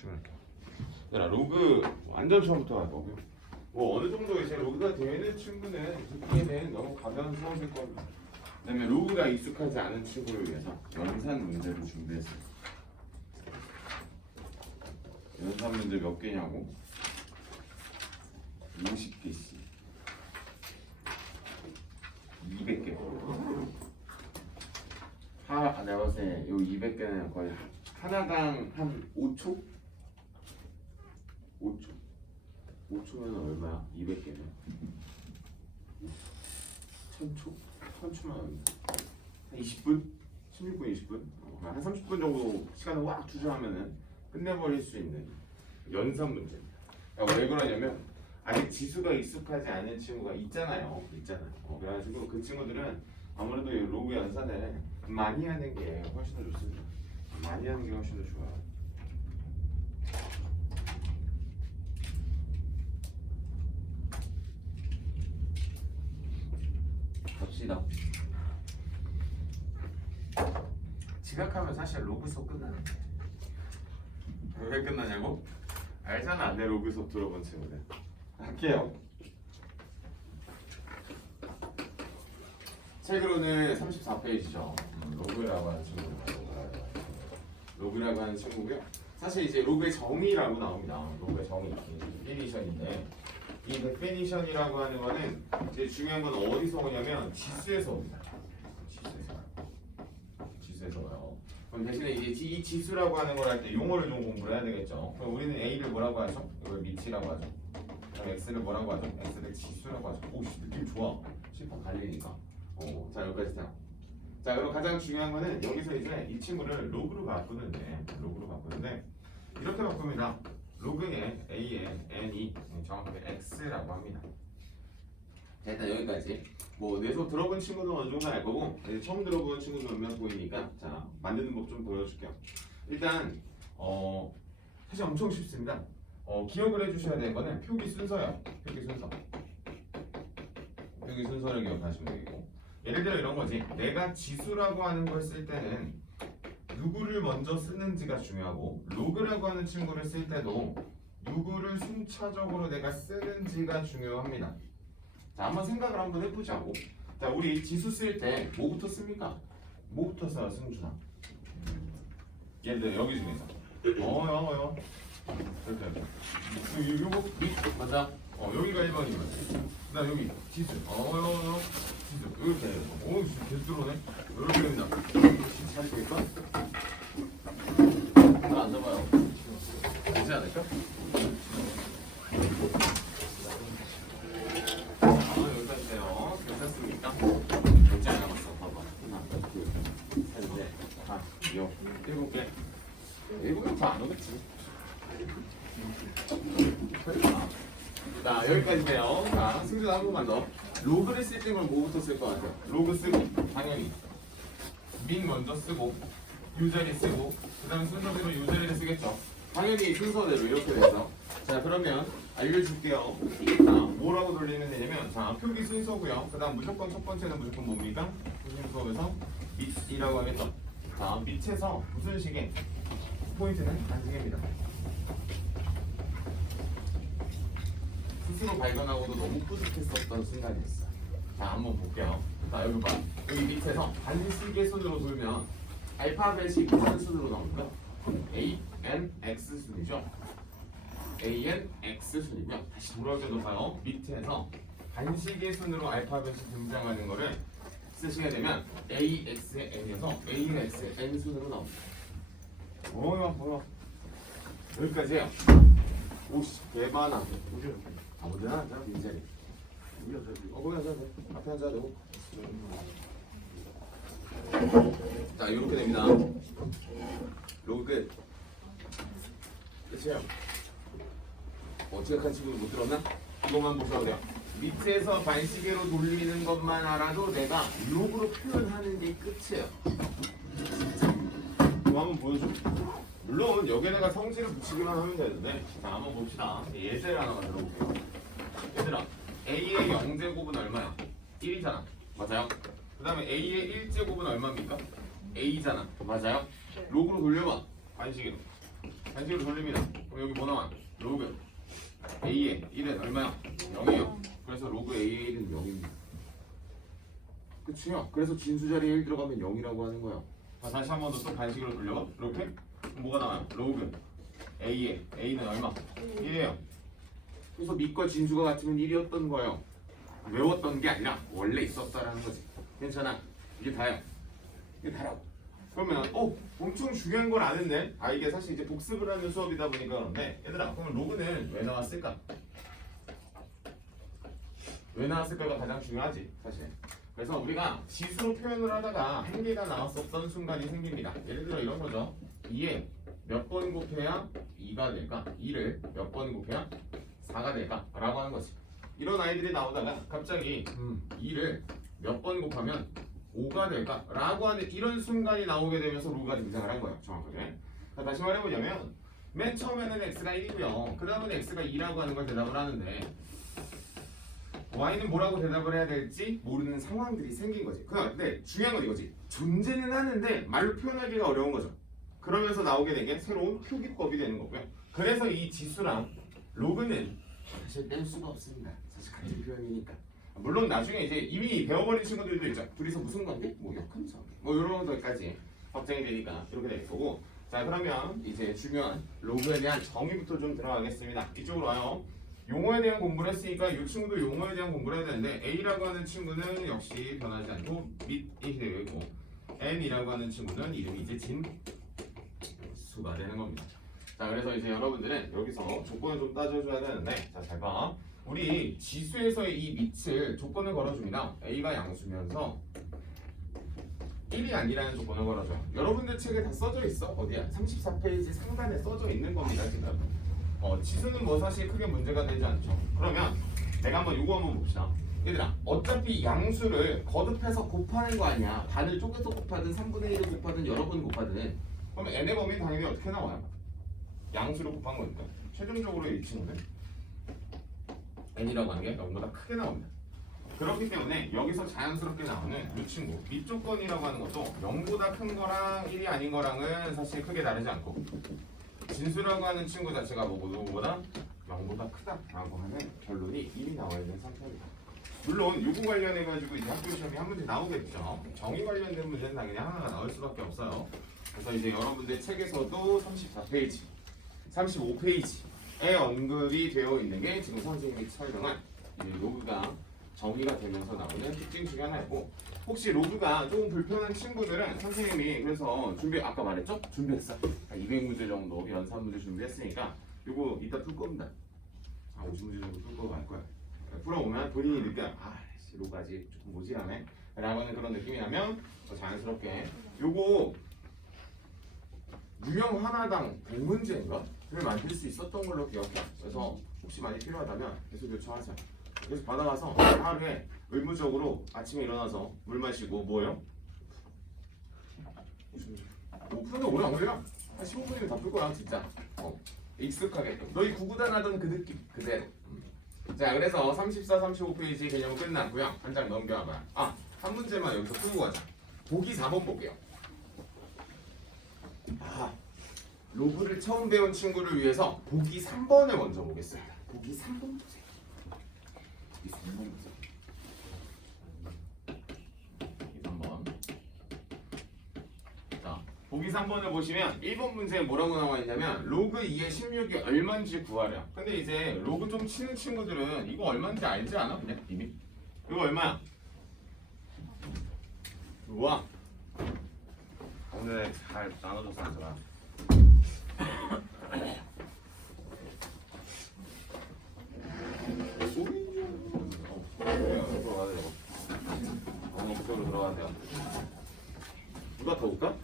주문할게요. 얘들아 로그 완전 처음부터 할 거고요. 뭐 어느 정도 이제 로그가 되는 친구는 듣기에는 너무 가벼운 수업일 겁니다. 그다음에 로그가 익숙하지 않은 친구를 위해서 연산 문제를 준비했어요. 연산 문제 몇 개냐고? 50개씩 200개. 내가 봤을 때 요 200개는 거의 하나당 한 5초? 5초면 얼마야? 200개면 1000초? 1000초면 한 20분? 16분, 20분? 한 30분 정도 시간을 확 투자하면은 끝내버릴 수 있는 연산 문제입니다. 그러니까 왜 그러냐면 아직 지수가 익숙하지 않은 친구가 있잖아요. 그래가지고 그 친구들은 아무래도 이 로그 연산을 많이 하는 게 훨씬 더 좋습니다. 많이 하는 게 훨씬 더 좋아요. 갑시다. 지각하면 사실 로그 수업 끝나는데 왜 끝나냐고? 알잖아. 내 로그 수업 들어본 친구들. 할게요. 책으로는 34페이지죠. 로그라고 하는 친구고요. 로그라고 하는 친구고요. 사실 이제 로그의 정의라고 나옵니다. 로그의 정의, 데피니션인데 이 데피니션이라고 하는 거는 이제 중요한 건 어디서 오냐면 지수에서 옵니다. 지수에서 와요. 그럼 대신에 이제 이 지수라고 하는 걸 할 때 용어를 좀 공부를 해야 되겠죠. 그럼 우리는 A를 뭐라고 하죠? 이걸 미치라고 하죠. 그럼 X를 뭐라고 하죠? X를 지수라고 하죠. 오씨 느낌 좋아. 심판 갈리니까. 자 여기까지 다. 자 그럼 가장 중요한 거는 여기서 이제 이 친구를 로그로 바꾸는데 이렇게 바꿉니다. 로그의 a의 n이 정확하게 x라고 합니다. 자 일단 여기까지. 뭐 내서 들어본 친구는 어느 정도 알 거고 이제 처음 들어본 친구도 몇 명 보이니까 자 만드는 법 좀 보여줄게요. 일단 사실 엄청 쉽습니다. 기억을 해주셔야 되는 거는 표기 순서예요. 표기 순서를 기억하시면 되고. 예를 들어 이런 거지. 내가 지수라고 하는 걸 쓸 때는 누구를 먼저 쓰는지가 중요하고 로그라고 하는 친구를 쓸 때도 누구를 순차적으로 내가 쓰는지가 중요합니다. 자, 한번 생각을 한번 해보자고. 자, 우리 지수 쓸 때 뭐부터 씁니까? 뭐부터 써요, 승준아? 예를 들어 여기 중에서 이렇게 요거 맞아? 여기가 1번이면 나 여기 지수 지수 이렇게 진짜 계속 들어오네. 이렇게 됩니다. 잘 되니까 잘 앉아봐요. 되지 않을까? 여기까지 돼요. 괜찮습니까? 몇개 안 남았어. 봐봐. 하나, 둘, 셋, 넷, 다, 여, 7개. 7개 다 안 오겠지. 자 여기까지 돼요. 자 승준 한 번만 더. 로그를 쓸 때는 뭐부터 쓸 것 같아요? 로그 쓰고 당연히 민 먼저 쓰고 유자리 쓰고 그 다음에 순서대로 유자리를 쓰겠죠. 당연히 순서대로 이렇게 돼서 자 그러면 알려줄게요. 자 뭐라고 돌리면 되냐면 자 표기 순서고요. 그 다음 무조건 첫 번째는 무조건 뭡니까? 무슨 수업에서 밑이라고 하겠죠. 자 밑에서 무슨 식의 포인트는 반식입니다. 스스로 발견하고도 너무 뿌듯했었던 순간이었어요. 자 한번 볼게요. 자 여기 봐. 여기 밑에서 반식의 순으로 돌면 알파벳이 무슨 순으로 나옵니까? A, N, X 순이죠. A, N, X 순이고요. 다시 돌아오셔도 봐요. 밑에서 반식의 순으로 알파벳이 등장하는 거를 쓰시게 되면 A, X, N에서 A, X, N 순으로 나옵니다. 뭐야 여기까지 해요. 오씨 개많아. 아무데나 앉아. 민재리 거기 앉아도 돼. 앞에 앉아도 되고. 자 이렇게 됩니다. 로그 끝. 끝이에요. 지각한 친구들 못 들었나? 이것만 보셔도 돼요. 밑에서 반시계로 돌리는 것만 알아도 내가 로그로 표현하는 게 끝이에요. 이거 한번 보여줘. 물론 여기에다가 성질을 붙이기만 하면 되는데 자 한번 봅시다. 예제를 하나 만들어 볼게요. 얘들아 A의 0제곱은 얼마야? 1이잖아. 맞아요? 그 다음에 A의 1제곱은 얼마입니까? A잖아. 맞아요? 로그로 돌려봐. 반시계로. 반식으로 돌립니다. 그럼 여기 뭐 나와? 로그 A의 1은 얼마야? 0이에요. 그래서 로그 A의 1은 0입니다. 그치요? 그래서 진수 자리에 1 들어가면 0이라고 하는 거예요. 자, 다시 한 번 더 또 반식으로 돌려. 이렇게 뭐가 나와요? 로그 A의 A는 얼마? 1이에요. 그래서 밑과 진수가 같으면 1이었던 거예요. 외웠던 게 아니라 원래 있었다라는 거지. 괜찮아. 이게 다야. 이게 다라고. 그러면 엄청 중요한 걸 아는데 이게 사실 이제 복습을 하는 수업이다 보니까 그런데 얘들아 그러면 로그는 왜 나왔을까? 왜 나왔을까가 가장 중요하지 사실. 그래서 우리가 지수로 표현을 하다가 한 개가 나왔었던 순간이 생깁니다. 예를 들어 이런 거죠. 2에 몇 번 곱해야 2가 될까? 2를 몇 번 곱해야 4가 될까? 라고 하는 거지. 이런 아이들이 나오다가 갑자기 2를 몇 번 곱하면 5가 될까? 라고 하는 이런 순간이 나오게 되면서 로그가 등장을 한 거예요. 정확하게. 자, 다시 말해보자면 맨 처음에는 x가 1이고요. 그 다음은 x가 2라고 하는 걸 대답을 하는데 y는 뭐라고 대답을 해야 될지 모르는 상황들이 생긴 거지. 근데 중요한 건 이거지. 존재는 하는데 말로 표현하기가 어려운 거죠. 그러면서 나오게 된 게 새로운 표기법이 되는 거고요. 그래서 이 지수랑 로그는 사실 뗄 수가 없습니다. 사실 같은 표현이니까. 물론 나중에 이제 이미 배워버린 친구들도 있죠. 둘이서 무슨 관계? 뭐 역함수 뭐 이런 것까지 확정이 되니까 이렇게 될 거고. 자 그러면 이제 중요한 로그에 대한 정의부터 좀 들어가겠습니다. 이쪽으로 와요. 용어에 대한 공부를 했으니까 이 친구도 용어에 대한 공부를 해야 되는데 A라고 하는 친구는 역시 변하지 않고 밑이 되고 N이라고 하는 친구는 이름이 이제 진수가 되는 겁니다. 자 그래서 이제 여러분들은 여기서 조건을 좀 따져줘야 되는데 자 잘 봐. 우리 지수에서의 이 밑을 조건을 걸어줍니다. A가 양수면서 1이 아니라는 조건을 걸어줘요. 여러분들 책에 다 써져 있어. 어디야? 34페이지 상단에 써져 있는 겁니다 지금. 지수는 뭐 사실 크게 문제가 되지 않죠. 그러면 내가 이거 한번 봅시다. 얘들아 어차피 양수를 거듭해서 곱하는 거 아니야. 반을 쪼개서 곱하든 3분의 1을 곱하든 여러 번 곱하든 그러면 n의 범위 당연히 어떻게 나와요? 양수로 곱한 거니까 최종적으로 이 친구는 n이라고 하는 게 0보다 크게 나옵니다. 그렇기 때문에 여기서 자연스럽게 나오는 이 친구 밑조건이라고 하는 것도 0보다 큰 거랑 1이 아닌 거랑은 사실 크게 다르지 않고 진수라고 하는 친구 자체가 뭐고 누구보다 0보다 크다라고 하는 결론이 이미 나와 있는 상태입니다. 물론 요거 관련해가지고 이제 학교 시험에 한 문제 나오겠죠. 정의 관련된 문제는 당연히 하나가 나올 수밖에 없어요. 그래서 이제 여러분들 책에서도 34페이지, 35페이지에 언급이 되어 있는 게 지금 선생님이 설명한 이 로그가 정의가 되면서 나오는 특징 중에 하나이고 혹시 로그가 조금 불편한 친구들은 선생님이 그래서 아까 말했죠? 준비했어. 200문제 정도 연산 문제 준비했으니까 요거 이따 풀 겁니다. 50문제 정도 풀 거고 갈 거야. 풀어오면 본인이 느껴 로그 아직 조금 모질하네 라고 하는 그런 느낌이 나면 자연스럽게 요거 유형 하나당 100문제인가? 를 만들 수 있었던 걸로 기억해. 그래서 혹시 많이 필요하다면 계속 요청하세요. 그래서 받아가서 하루에 의무적으로 아침에 일어나서 물 마시고 뭐예요? 뭐 푸는데 오래 안 걸려. 한 15분이면 다 풀 거야 진짜. 익숙하게 너희 구구단 하던 그 느낌 그대로. 자 그래서 34, 35페이지 개념은 끝났고요. 한 장 넘겨와봐. 한 문제만 여기서 풀고 가자. 보기 4번 볼게요. 로그를 처음 배운 친구를 위해서 보기 3번을 먼저 보겠습니다. 보기 3번 보세요. 보기 3번 보세요. 보기 3번을 보시면 1번 문제에 뭐라고 나와 있냐면 로그 2의 16이 얼마인지 구하래요. 근데 이제 로그 좀 치는 친구들은 이거 얼마인지 알지 않아? 그냥 이미? 이거 얼마야? 우와 오늘 잘 나눠줘서 앉아라. 이쪽으로 들어가야 돼요. 누가 더 올까?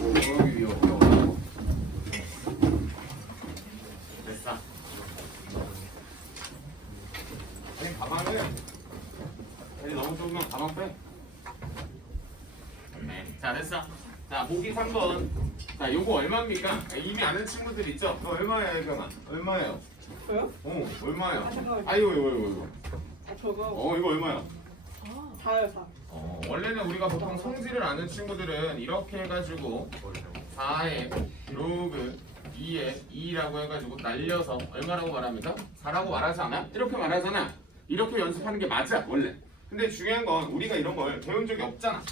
여기 위에 올라가고 됐어. 아니 가방을 아니 너무 좁으면 가방 빼. 네, 자 됐어. 자 보기 3번. 자 요거 얼마입니까? 이미 아는 친구들 있죠? 이거 얼마예요 이거만? 얼마예요? 저요? 얼마예요? 잠깐만요. 아이고 이거. 저거 이거 얼마야? 4요 4. 원래는 우리가 보통 성질을 아는 친구들은 이렇게 해가지고 4의 로그 2의 2라고 해가지고 날려서 얼마라고 말합니까? 4라고 말하지 않아? 이렇게 말하잖아. 이렇게 연습하는 게 맞아 원래. 근데 중요한 건 우리가 이런 걸 배운 적이 없잖아.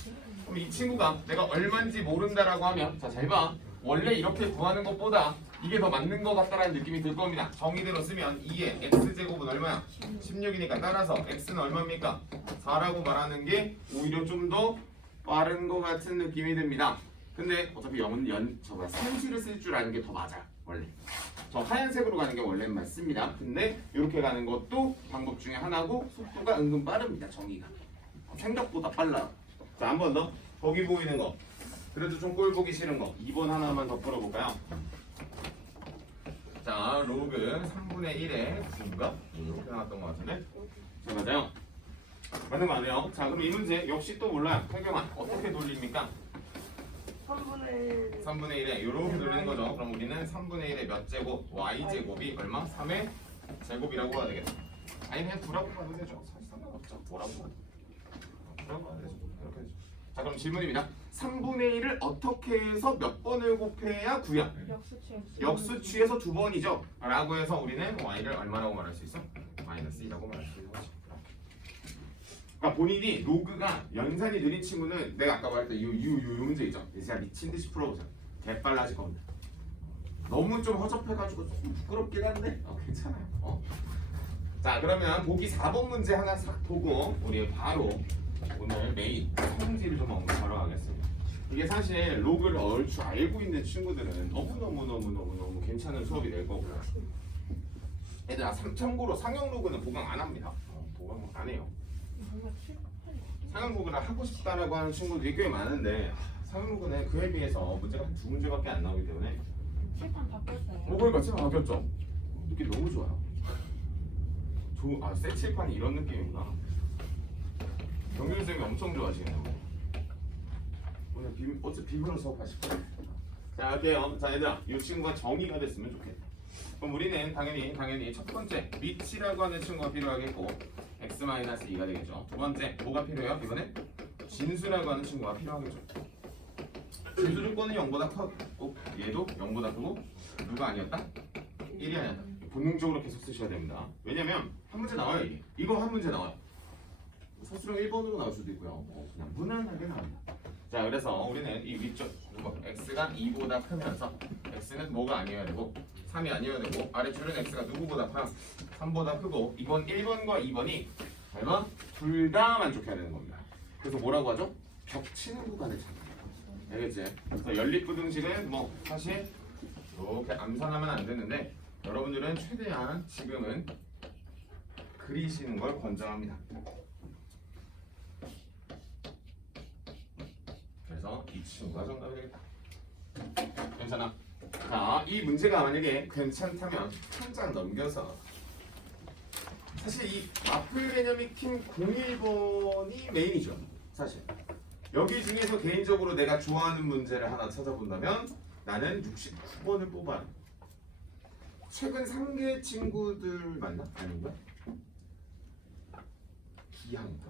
그럼 이 친구가 내가 얼마인지 모른다라고 하면 자 잘 봐. 원래 이렇게 구하는 것보다 이게 더 맞는 것 같다라는 느낌이 들 겁니다. 정의대로 쓰면 2의 x제곱은 얼마야? 16이니까 따라서 x는 얼마입니까? 4라고 말하는 게 오히려 좀 더 빠른 것 같은 느낌이 듭니다. 근데 어차피 저거 산수를 쓸 줄 아는 게 더 맞아 원래. 저 하얀색으로 가는 게 원래는 맞습니다. 근데 이렇게 가는 것도 방법 중에 하나고 속도가 은근 빠릅니다. 정의가 생각보다 빨라. 자, 한 번 더. 거기 보이는 거. 그래도 좀 꼴 보기 싫은 거. 2번 하나만 더 풀어볼까요? 자, 로그 3분의 1의 9인가? 이렇게 나왔던 것 같은데? 자, 맞아요. 맞는 거 아니에요? 자, 그럼 이 문제 역시 또 몰라요. 태경아, 어떻게 돌립니까? 3분의 3분의 1에 이렇게 돌리는 거죠. 그럼 우리는 3분의 1의 몇 제곱? y제곱이 얼마? 3의 제곱이라고 해야 되겠다. 아니 그냥 9라고 봐도 되죠. 사실 상관없죠. 뭐라고 봐도. 9라고 봐도 되죠. 이렇게 되죠. 자, 그럼 질문입니다. 3분의 1을 어떻게 해서 몇 번을 곱해야 9야? 역수취에서 2번이죠. 라고 해서 우리는 y를 얼마라고 말할 수 있어? 마이너스 2라고 말할 수 있는 거지. 그러니까 본인이 로그가 연산이 느린 친구는 내가 아까 말했던 요 문제 있죠. 제가 미친 듯이 풀어보자. 개빨라질 겁니다. 너무 좀 허접해가지고 좀 부끄럽긴 한데 괜찮아요. 자, 그러면 보기 4번 문제 하나 싹 보고 우리 바로 오늘 메인 성질을 좀 언급하러 가겠습니다. 이게 사실 로그를 얼추 알고 있는 친구들은 너무 괜찮은 수업이 될 거고요. 얘들아, 참고로 상형 로그는 보강 안 합니다. 보강 안 해요. 상형 로그를 하고 싶다라고 하는 친구들이 꽤 많은데 상형 로그는 그에 비해서 문제가 한 2문제밖에 안 나오기 때문에 칠판 바꿨어요. 그러니까 칠판 바뀌었죠? 느낌 너무 좋아요. 새 칠판이 이런 느낌이구나. 경균 쌤이 엄청 좋아하시네요. 오늘 어차피 비밀로 수업하실 거예요. 자, 할게요. 자, 얘들아, 이 친구가 정의가 됐으면 좋겠다. 그럼 우리는 당연히 첫 번째 밑이라고 하는 친구가 필요하겠고 x-2가 되겠죠. 두 번째 뭐가 필요해요? 이번엔 진수라고 하는 친구가 필요하겠죠. 진수 조건은 0보다 크고 얘도 0보다 크고 누가 아니었다? 1이 아니었다. 본능적으로 계속 쓰셔야 됩니다. 왜냐면 한 문제 나와요 이게. 이거 한 문제 나와요. 서술형 1번으로 나올 수도 있고요. 그냥 무난하게 나옵니다. 자, 그래서 우리는 이 위쪽 x가 2보다 크면서 x는 뭐가 아니어야 되고 3이 아니어야 되고 아래줄은 x가 누구보다 커요? 3보다 크고 이번 1번과 2번이 얼마? 둘 다 만족해야 되는 겁니다. 그래서 뭐라고 하죠? 겹치는 구간을 찾는 거예요. 알겠지? 그래서 연립부등식은 뭐 사실 이렇게 암산하면 안 되는데 여러분들은 최대한 지금은 그리시는 걸 권장합니다. 그래서 이 친구가 정답이 되겠다. 괜찮아? 자, 이 문제가 만약에 괜찮다면 한 장 넘겨서 사실 이 마플 개념이 팀 01번이 메인이죠. 사실 여기 중에서 개인적으로 내가 좋아하는 문제를 하나 찾아본다면 나는 69번을 뽑아요. 최근 3개 친구들 맞나? 아닌가? 기한가?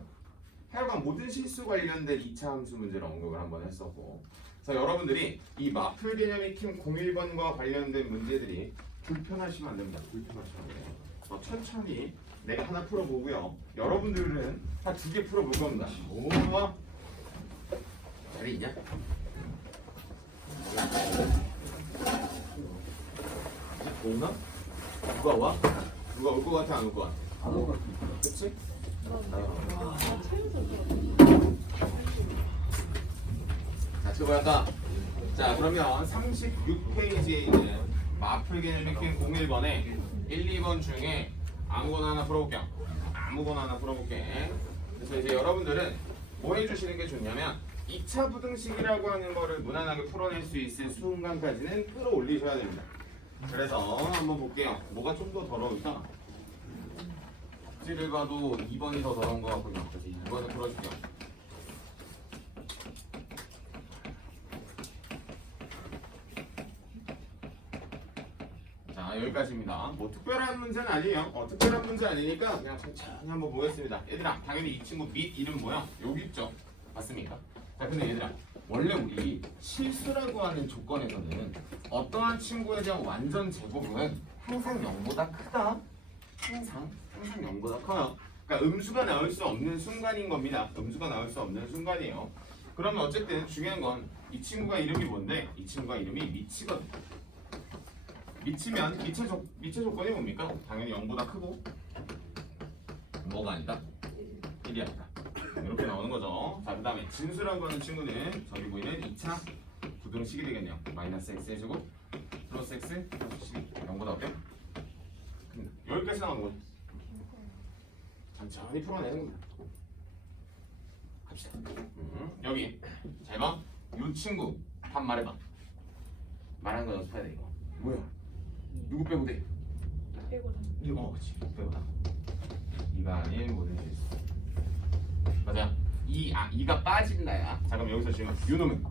하여간 모든 실수 관련된 2차 함수 문제를 언급을 한번 했었고, 그래서 여러분들이 이 마플 개념의 팀 01번과 관련된 문제들이 불편하시면 안 됩니다. 불편하시면 안 돼요. 천천히 내가 하나 풀어보고요. 여러분들은 한 2개 풀어볼 겁니다. 오, 자리 있냐? 오나? 누가 와? 누가 올 것 같아? 안 올 것 같아? 안 올 것 같아. 그치? 자, 들어볼까? 자, 그러면 36페이지에 있는 마플 개념 익힌 01번에 1, 2번 중에 아무거나 하나 풀어볼게요. 아무거나 하나 풀어볼게. 그래서 이제 여러분들은 뭐 해주시는 게 좋냐면 2차 부등식이라고 하는 거를 무난하게 풀어낼 수 있을 순간까지는 끌어올리셔야 됩니다. 그래서 한번 볼게요. 뭐가 좀 더 더러울까? 를 봐도 2번이 더 더러운 것 같거든요. 그래서 2번을 풀어줄게요. 자, 자 여기까지입니다. 뭐 특별한 문제는 아니에요. 특별한 문제 아니니까 그냥 천천히 한번 보겠습니다. 얘들아 당연히 이 친구 밑 이름 뭐야? 여기 있죠. 맞습니까? 자 근데 얘들아 원래 우리 실수라고 하는 조건에서는 어떠한 친구에 대한 완전 제곱은 항상 0보다 크다. 항상 0보다 커요. 그러니까 음수가 나올 수 없는 순간인 겁니다. 음수가 나올 수 없는 순간이에요. 그러면 어쨌든 중요한 건 이 친구가 이름이 뭔데? 이 친구가 이름이 미치거든. 미치면 미체 조건이 뭡니까? 당연히 0보다 크고 뭐가 아니다? 1이 아니다. 이렇게 나오는 거죠. 자, 그 다음에 진수라고 하는 친구는 저기 보이는 2차 부등식이 되겠네요. 마이너스 x 해주고 플러스 x 플러스 0보다 어때요? 여기까지 나오는 거죠. 천천히 풀어내는 겁니다. 갑시다. 여기 잘 봐. 이 친구 답 말해봐. 말하는 거 연습해야 돼 이거. 뭐야? 누구 빼고 돼? 빼고다. 이거 그렇지. 빼고다. 이가 아닌 모든 실수. 맞아. 이가 빠진다야. 자 그럼 여기서 지금 요 놈은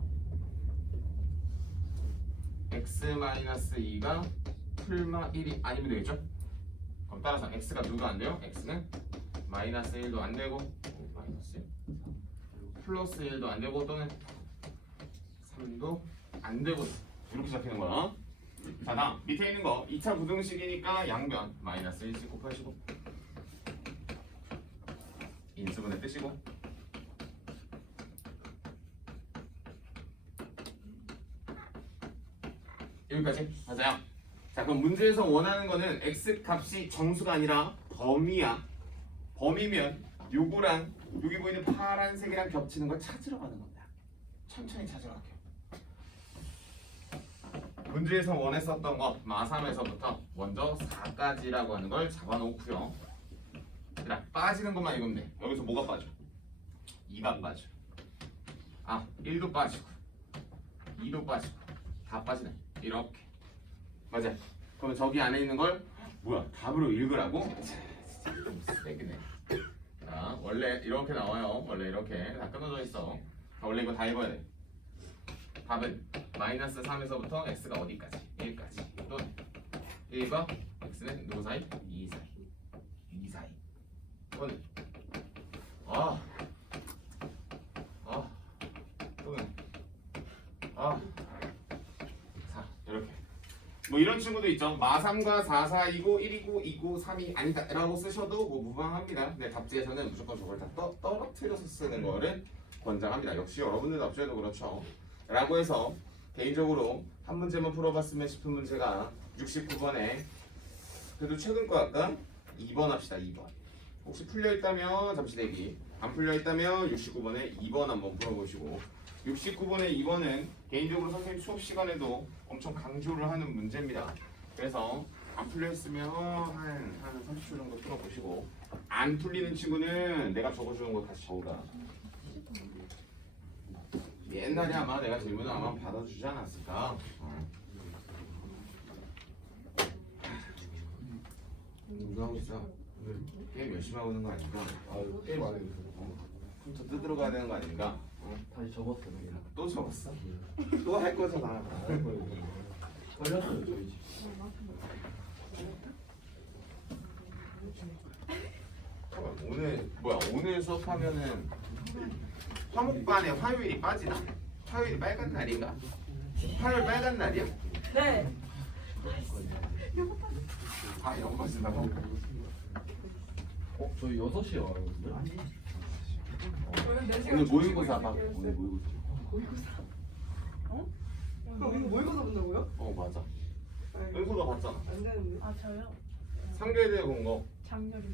x-2가 풀마 1이 아니면 되겠죠? 그럼 따라서 x가 누가 안 돼요? x는 마이너스 1도 안 되고 마이너스 1 플러스 1도 안 되고 또는 3도 안 되고 이렇게 잡히는 거야. 자 다음 밑에 있는 거 2차 부등식이니까 양변 마이너스 1씩 곱하시고 인수분해 뜨시고 여기까지 맞아요. 자 그럼 문제에서 원하는 거는 x 값이 정수가 아니라 범위야. 범위면 요거랑 여기 보이는 파란색이랑 겹치는 걸 찾으러 가는 겁니다. 천천히 찾으러 갈게요. 문제에서 원했었던 거 마3에서부터 먼저 4까지라고 하는 걸 잡아놓고요. 얘들아 빠지는 것만 읽으면 돼. 여기서 뭐가 빠져? 2가 빠져. 1도 빠지고 2도 빠지고 다 빠지네. 이렇게 맞아. 그러면 저기 안에 있는 걸 뭐야 답으로 읽으라고? 진짜 좀 세기네. 자 원래 이렇게 나와요. 원래 이렇게 다 끊어져 있어. 원래 이거 다 읽어야 돼. 답은 마이너스 3에서부터 x가 어디까지? 1까지 또는 1과 x는 누구 사이? 2 사이 2 사이 또는 또는 4 이렇게 뭐 이런 친구도 있죠. 마3과 4, 4이고 1이고 2고 3이 아니다 라고 쓰셔도 뭐 무방합니다. 근데 답지에서는 무조건 저걸 다 떨어뜨려서 쓰는 거를 권장합니다. 역시 여러분들 답지에도 그렇죠. 라고 해서 개인적으로 한 문제만 풀어봤으면 싶은 문제가 69번에 그래도 최근 거 아까 2번 합시다. 2번 혹시 풀려있다면 잠시 대기 안 풀려있다면 69번에 2번 한번 풀어보시고 69번에 2번은 개인적으로 선생님 수업 시간에도 엄청 강조를 하는 문제입니다. 그래서 안 풀려있으면 한 30초 정도 풀어보시고 안 풀리는 친구는 내가 적어주는 거 다시 적어라. 옛날에 아마 내가 질문을 아마 받아주지 않았을까? 운동하고 있어. 게임 열심히 하고 있는 거 아닌가? 게임 안 해도 컴퓨터 뜯으러 가야 되는 거 아닌가? 다시 접었어요. 또 적었어? 또 할 거잖아. 안할 거예요. 걸렸어요 저희 집. 오늘 뭐야? 오늘 수업하면은 화목반에 화요일이 빠지나? 화요일이 빨간 날인가? 화요일 빨간 날이야? 네. 이런 거 쓴다고? 저희 6시에 와요. 오늘 모의고사 봐. 오늘 모의고사. 형 이거 모의고사 본다고요? 맞아. 연수가 봤잖아. 안 되는데. 저요? 상계대 본 거. 작년에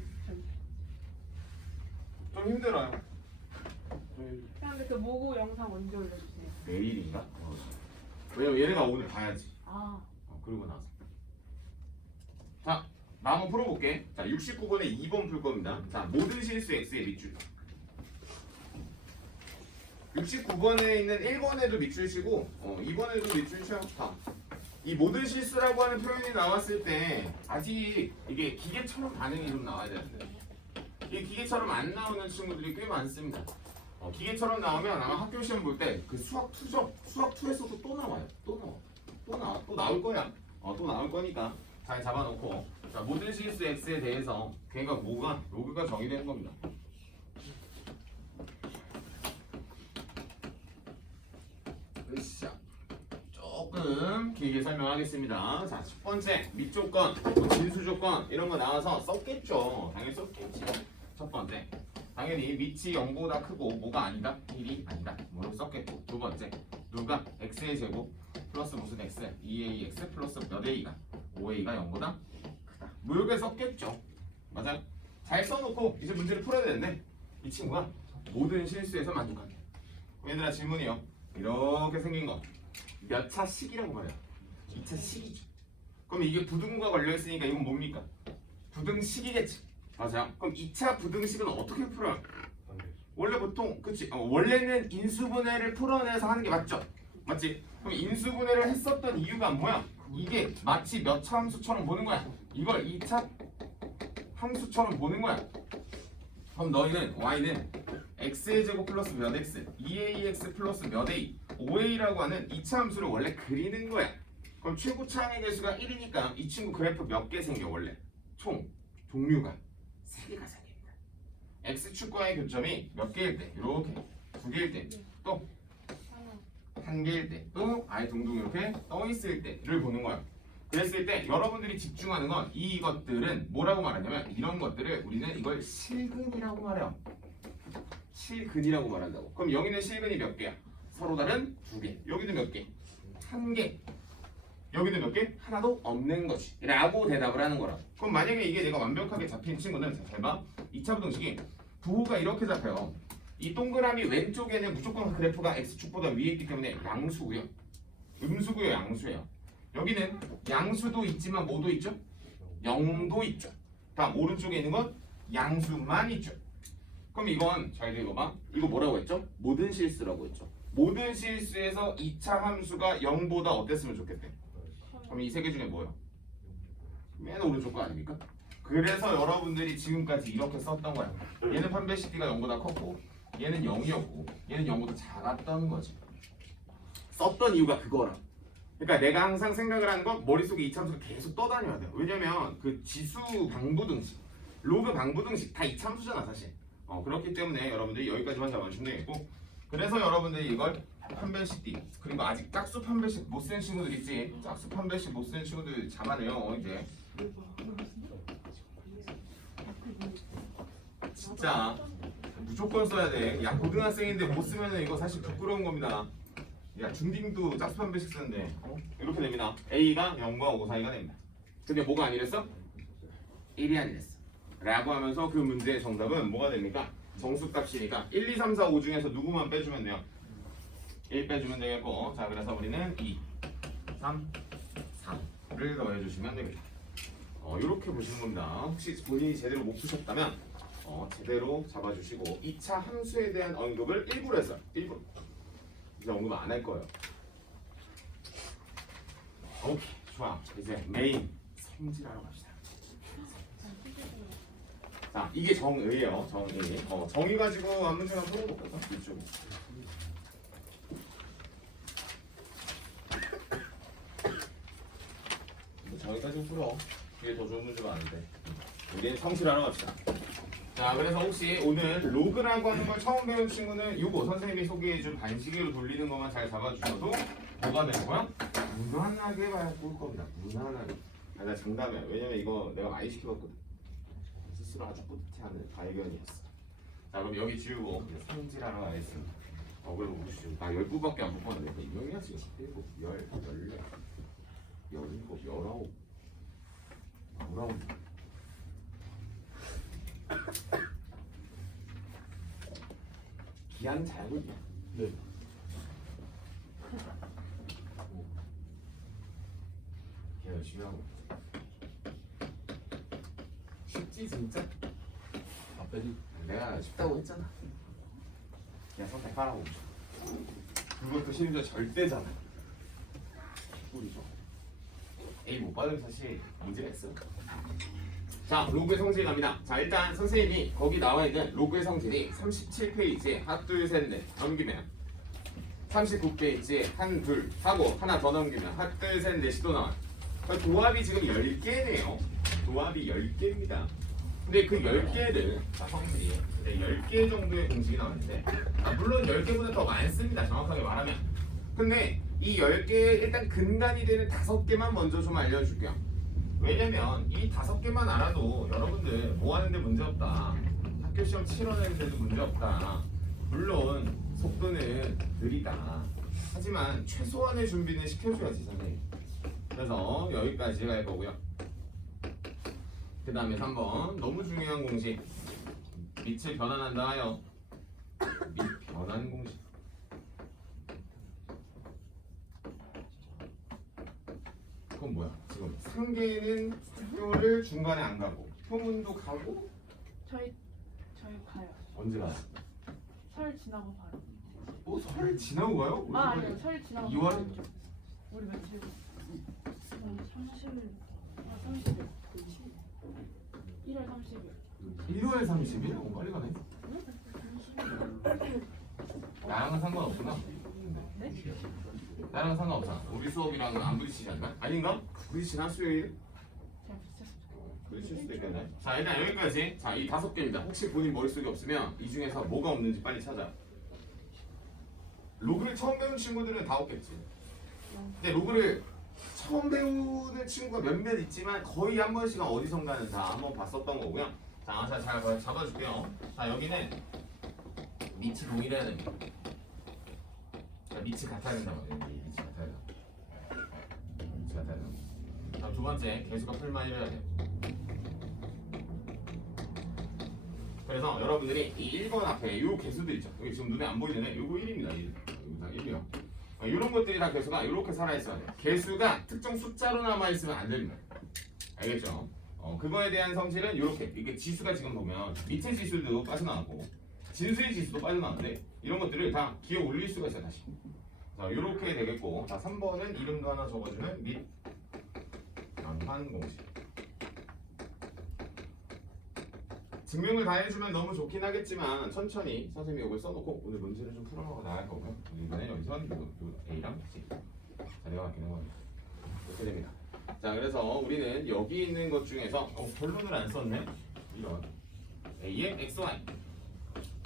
좀 힘들어요. 근데 그 모고 영상 언제 올려주세요? 내일인가? 왜냐면 얘네가 오늘 봐야지. 그러고 나서. 자, 나 한번 풀어볼게. 자, 69번에 2번 풀 겁니다. 자, 모든 실수 x의 밑줄. 69번에 있는 1번에도 밑줄 치고 2번에도 밑줄 쳐. 이 모든 실수라고 하는 표현이 나왔을 때 아직 이게 기계처럼 반응이 좀 나와야 되는데 이 기계처럼 안 나오는 친구들이 꽤 많습니다. 기계처럼 나오면 아마 학교 시험 볼 때 그 수학 2에서도 또 나와요. 또 나와. 또 나올 거야. 또 나올 거니까 잘 잡아놓고 자 모든 실수 x에 대해서 걔가 뭐가 로그가 정의되는 겁니다. 으쌰. 조금 길게 설명하겠습니다. 자, 첫 번째 밑조건, 진수 조건 이런 거 나와서 썼겠죠. 당연히 썼겠지. 첫 번째, 당연히 밑이 0보다 크고 뭐가 아니다? 1이 아니다. 뭐로 썼겠고. 두 번째, 누가 x의 제곱 플러스 무슨 x, 2ax 플러스 몇 a가 5a가 0보다 크다. 뭐 이렇게 썼겠죠. 맞아요? 잘 써놓고 이제 문제를 풀어야 되는데 이 친구가 모든 실수에서 만족하게. 얘들아 질문이요. 이렇게 생긴 거. 몇 차식이라고 말해요. 2차식이죠. 그럼 이게 부등과 걸려있으니까 이건 뭡니까? 부등식이겠지. 맞아요. 그럼 2차 부등식은 어떻게 풀어요? 원래 보통 그치? 원래는 인수분해를 풀어내서 하는 게 맞죠? 맞지? 그럼 인수분해를 했었던 이유가 뭐야? 이게 마치 몇 차 함수처럼 보는 거야. 이걸 2차 함수처럼 보는 거야. 그럼 너희는 y는 x의 제곱 플러스 몇 x, 2ax 플러스 몇 a, 5a라고 하는 2차 함수를 원래 그리는 거야. 그럼 최고차항의 개수가 1이니까 이 친구 그래프 몇 개 생겨 원래? 총 종류가 3개가 생깁니다. x축과의 교점이 몇 개일 때? 이렇게 2개일 때, 또 1개일 때, 또 아예 둥둥 이렇게 떠 있을 때를 보는 거야. 그랬을 때 여러분들이 집중하는 건 이것들은 뭐라고 말하냐면 이런 것들을 우리는 이걸 실근이라고 말해요. 실근이라고 말한다고. 그럼 여기는 실근이 몇 개야? 서로 다른 2개. 여기는 몇 개? 1개. 여기는 몇 개? 하나도 없는 거지. 라고 대답을 하는 거라. 그럼 만약에 이게 내가 완벽하게 잡힌 친구는 잘 봐. 2차 부등식이 부호가 이렇게 잡혀요. 이 동그라미 왼쪽에는 무조건 그래프가 x축보다 위에 있기 때문에 양수고요. 음수고요, 양수예요. 여기는 양수도 있지만 뭐도 있죠? 0도 있죠. 다음 오른쪽에 있는 건 양수만 있죠. 그럼 이건 잘 읽어봐. 이거 뭐라고 했죠? 모든 실수라고 했죠. 모든 실수에서 2차 함수가 0보다 어땠으면 좋겠대? 그럼 이 세 개 중에 뭐예요? 맨 오른쪽 거 아닙니까? 그래서 여러분들이 지금까지 이렇게 썼던 거야. 얘는 판별식 D가 0보다 컸고 얘는 0이었고 얘는 0보다 작았던 거지. 썼던 이유가 그거라. 그러니까 내가 항상 생각을 하는 건 머릿속에 이차함수가 계속 떠다녀야 돼요. 왜냐면 그 지수 방부등식, 로그 방부등식 다 이차함수잖아 사실. 그렇기 때문에 여러분들이 여기까지만 잡아주시면 되겠고, 그래서 여러분들이 이걸 판별식 D, 그리고 아직 짝수 판별식 못 쓰는 친구들 있지. 짝수 판별식 못 쓰는 친구들 잡아내요 이제. 진짜 무조건 써야 돼. 야 고등학생인데 못 쓰면은 이거 사실 부끄러운 겁니다. 야 중딩도 짝수 판별식 쓰는데 이렇게 됩니다. A가 0과 5 사이가 됩니다. 근데 뭐가 아니랬어? 1이 아니랬어 라고 하면서 그 문제의 정답은 뭐가 됩니까? 정수값이니까 1, 2, 3, 4, 5 중에서 누구만 빼주면 돼요? 1 빼주면 되겠고, 자 그래서 우리는 2, 3, 4를 더해주시면 됩니다. 이렇게 보시는 겁니다. 혹시 본인이 제대로 못 푸셨다면 제대로 잡아주시고 2차 함수에 대한 언급을 일부러 했어요. 일부러. 이제 언급 안 할 거예요. 오케이, 좋아. 이제 메인 성질하러 갑시다. 자, 이게 정의예요. 정의. 정의 가지고 한 문제만 풀어볼까요? 이쪽. 정의 가지고 풀어. 이게 더 좋은 문제가 아닌데. 우리는 성실하러 갑시다. 자, 그래서 혹시 오늘 로그라고 하는 걸 처음 배운 친구는 이거 선생님이 소개해준 반시계로 돌리는 것만 잘 잡아주셔도 뭐가 되는 거야? 무난하게 볼 겁니다. 무난하게. 나 장담해. 왜냐면 이거 내가 많이 시켜봤거든. 스스로 아주 뿌듯해하는 발견이었어. 자, 그럼 여기 지우고 성질하러 가겠습니다. 그럼 우리 지금 나 10부밖에 안 뽑았는데 몇 명이야 지금? 7, 10, 14, 17, 19, 19 기한 잘 보냐? 네. 기한 열심히 하고 쉽지 진짜? 앞에지. 내가 쉽다고 했잖아. 그냥 선택하라고. 그것도 심지어 절대잖아. 꿀이죠. A 못 받으면 사실 문제가 있어. 자, 로그의 성질이 갑니다. 자, 일단 선생님이 거기 나와 있는 로그의 성질이 37페이지에 하나, 둘, 셋, 넷 넘기면 39페이지에 한, 둘 하고 하나 더 넘기면 하나, 둘, 셋, 넷이 또 나와요. 그러니까 도합이 지금 10개네요. 도합이 10개입니다. 근데 그 10개를 성질이 10개 정도의 공식이 나왔는데 물론 10개보다 더 많습니다. 정확하게 말하면. 근데 이 10개 일단 근간이 되는 5개만 먼저 좀 알려줄게요. 왜냐면 이 5개만 알아도 여러분들 뭐 하는데 문제없다. 학교 시험 치러내는데도 문제없다. 물론 속도는 느리다. 하지만 최소한의 준비는 시켜줘야지 선생님. 그래서 여기까지 갈 거고요. 그 다음에 3번 너무 중요한 공식 밑을 변환한다 하여 밑 변환 공식 그건 뭐야? 지금 상계는 학교를 중간에 안 가고 효문도 가고 저희 가요. 언제 가요? 설 지나고 바로. 설 지나고 가요? 아 아니요 설 지나고. 2월? 바로. 우리 며칠? 30일. 아 30일. 1월 30일. 1월 30일? 오, 빨리 가네. 나랑은 상관없구나. 네? 나랑은 상관없잖아. 우리 수업이랑은 안 부딪히지 않나? 아닌가? 부딪히나 수요일? 잘 붙였어요. 부딪힐 수도 있겠네. 자 일단 여기까지. 자 이 5개입니다. 혹시 본인 머릿속에 없으면 이 중에서 뭐가 없는지 빨리 찾아. 로그를 처음 배운 친구들은 다 없겠지. 근데 로그를 처음 배우는 친구가 몇몇 있지만 거의 한 번씩은 어디선가는 다 한번 봤었던 거고요. 자, 잘 잡아줄게요. 자, 여기는 밑이 동일해야 됩니다. 자, 밑이 같아야 된단 말이에요. 밑이 같아야 된다. 밑이 같아야 된다. 자, 두 번째, 개수가 풀마이를 해야 돼요. 그래서 여러분들이 이 1번 앞에 이 개수들 있죠. 여기 지금 눈에 안 보이는데 이거 1입니다. 1. 여기 다 1이요. 이런 것들이 다 개수가 이렇게 살아있어야 돼요. 개수가 특정 숫자로 남아있으면 안 됩니다. 알겠죠? 그거에 대한 성질은 이렇게. 이게 지수가 지금 보면 밑에 지수도 빠져나가고 진수의 지수도 빠져나가는데 이런 것들을 다 기어 올릴 수가 있어요. 다시. 자, 이렇게 되겠고. 자, 3번은 이름도 하나 적어주는 밑 변환 공식. 증명을 다 해주면 너무 좋긴 하겠지만 천천히 선생님이 이걸 써놓고 오늘 문제를 좀 풀어나가 나갈 거고요. 이번에 여기선 A랑 C 자리가 바뀌는 겁니다. 이렇게 됩니다. 자, 그래서 우리는 여기 있는 것 중에서 결론을 안 썼네. 이런 A의 XY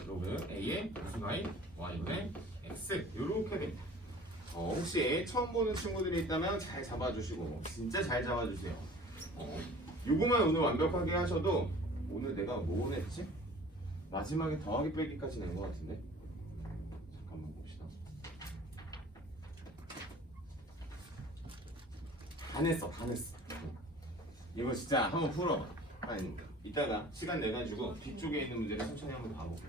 로그 A의 XY Y분의 X 이렇게 됩니다. 혹시 처음 보는 친구들이 있다면 잘 잡아주시고 진짜 잘 잡아주세요. 요거만 오늘 완벽하게 하셔도 오늘 내가 뭐 냈지? 마지막에 더하기 빼기까지 낸 것 같은데? 잠깐만 봅시다. 다 냈어. 이거 진짜 한번 풀어봐. 아니, 이따가 시간 내가지고 뒤쪽에 있는 문제를 천천히 한번 봐볼게.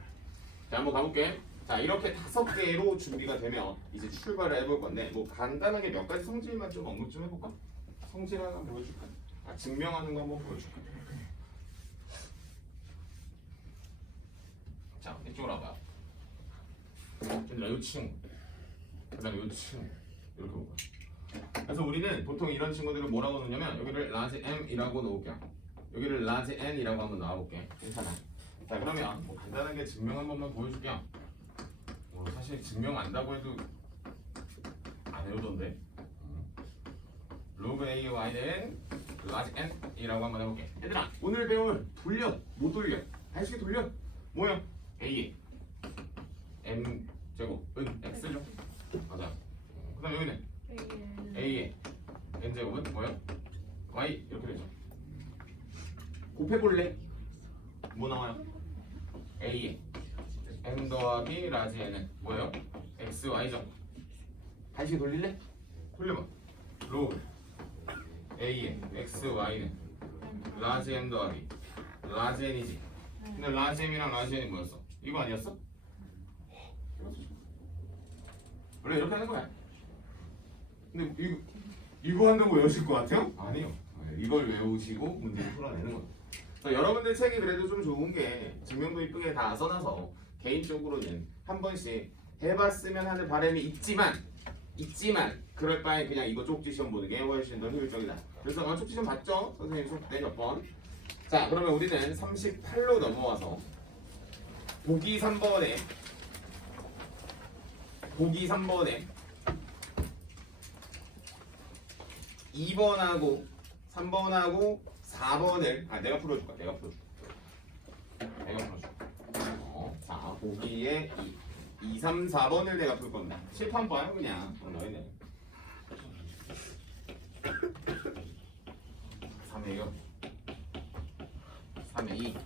자, 한번 가볼게. 자, 이렇게 5개로 준비가 되면 이제 출발을 해볼 건데 뭐 간단하게 몇 가지 성질만 좀 언급 좀 해볼까? 성질 하나 보여줄까? 증명하는 거 한번 보여줄까? 자, 이쪽으로 와봐. 얘들아, 요 층. 그 다음에 요 층. 이렇게 볼 거야. 그래서 우리는 보통 이런 친구들을 뭐라고 넣냐면 여기를 라지 M이라고 놓을게요. 여기를 라지 N이라고 한번 놔볼게. 괜찮아. 자, 그러면 뭐 간단하게 증명 한 번만 보여줄게요. 사실 증명 안다고 해도 안 해오던데. 로그 A Y는 라지 N이라고 한번 해볼게. 얘들아, 오늘 배울 돌려. 못 돌려. 다시 돌려. 뭐야? A에 M 제곱 은 X죠? 맞아. 그 다음 여기는 A에 N 제곱은 뭐야? Y 이렇게 되죠. 곱해볼래? 뭐 나와요? A에 M 더하기 라지 N은 뭐예요? X, Y죠? 다시 돌릴래? 돌려봐. 로그 A에 X, Y는 라지 M 더하기 라지 N이지. 근데 라지 M이랑 라지 N이 뭐였어? 이거 아니었어? 원래 이렇게 하는 거야. 근데 이거 한다고 외우실 것 같아요? 아니요. 이걸 외우시고 문제를 풀어내는 거예요. 여러분들 책이 그래도 좀 좋은 게 증명도 이쁘게 다 써놔서 개인적으로는 한 번씩 해봤으면 하는 바람이 있지만 그럴 바에 그냥 이거 쪽지 시험 보는 게 훨씬 더 효율적이다. 그래서 쪽지 시험 봤죠? 선생님 수업 때 몇 번? 자, 그러면 우리는 38로 넘어와서 보기 3번에 2 2번하고 3번하고 4번을 내가 풀어줄까? 자, 보기에 2, 3, 4번을 내가 풀 겁니다. 칠판 봐요 그냥. 너희는 3회요. 3회 2.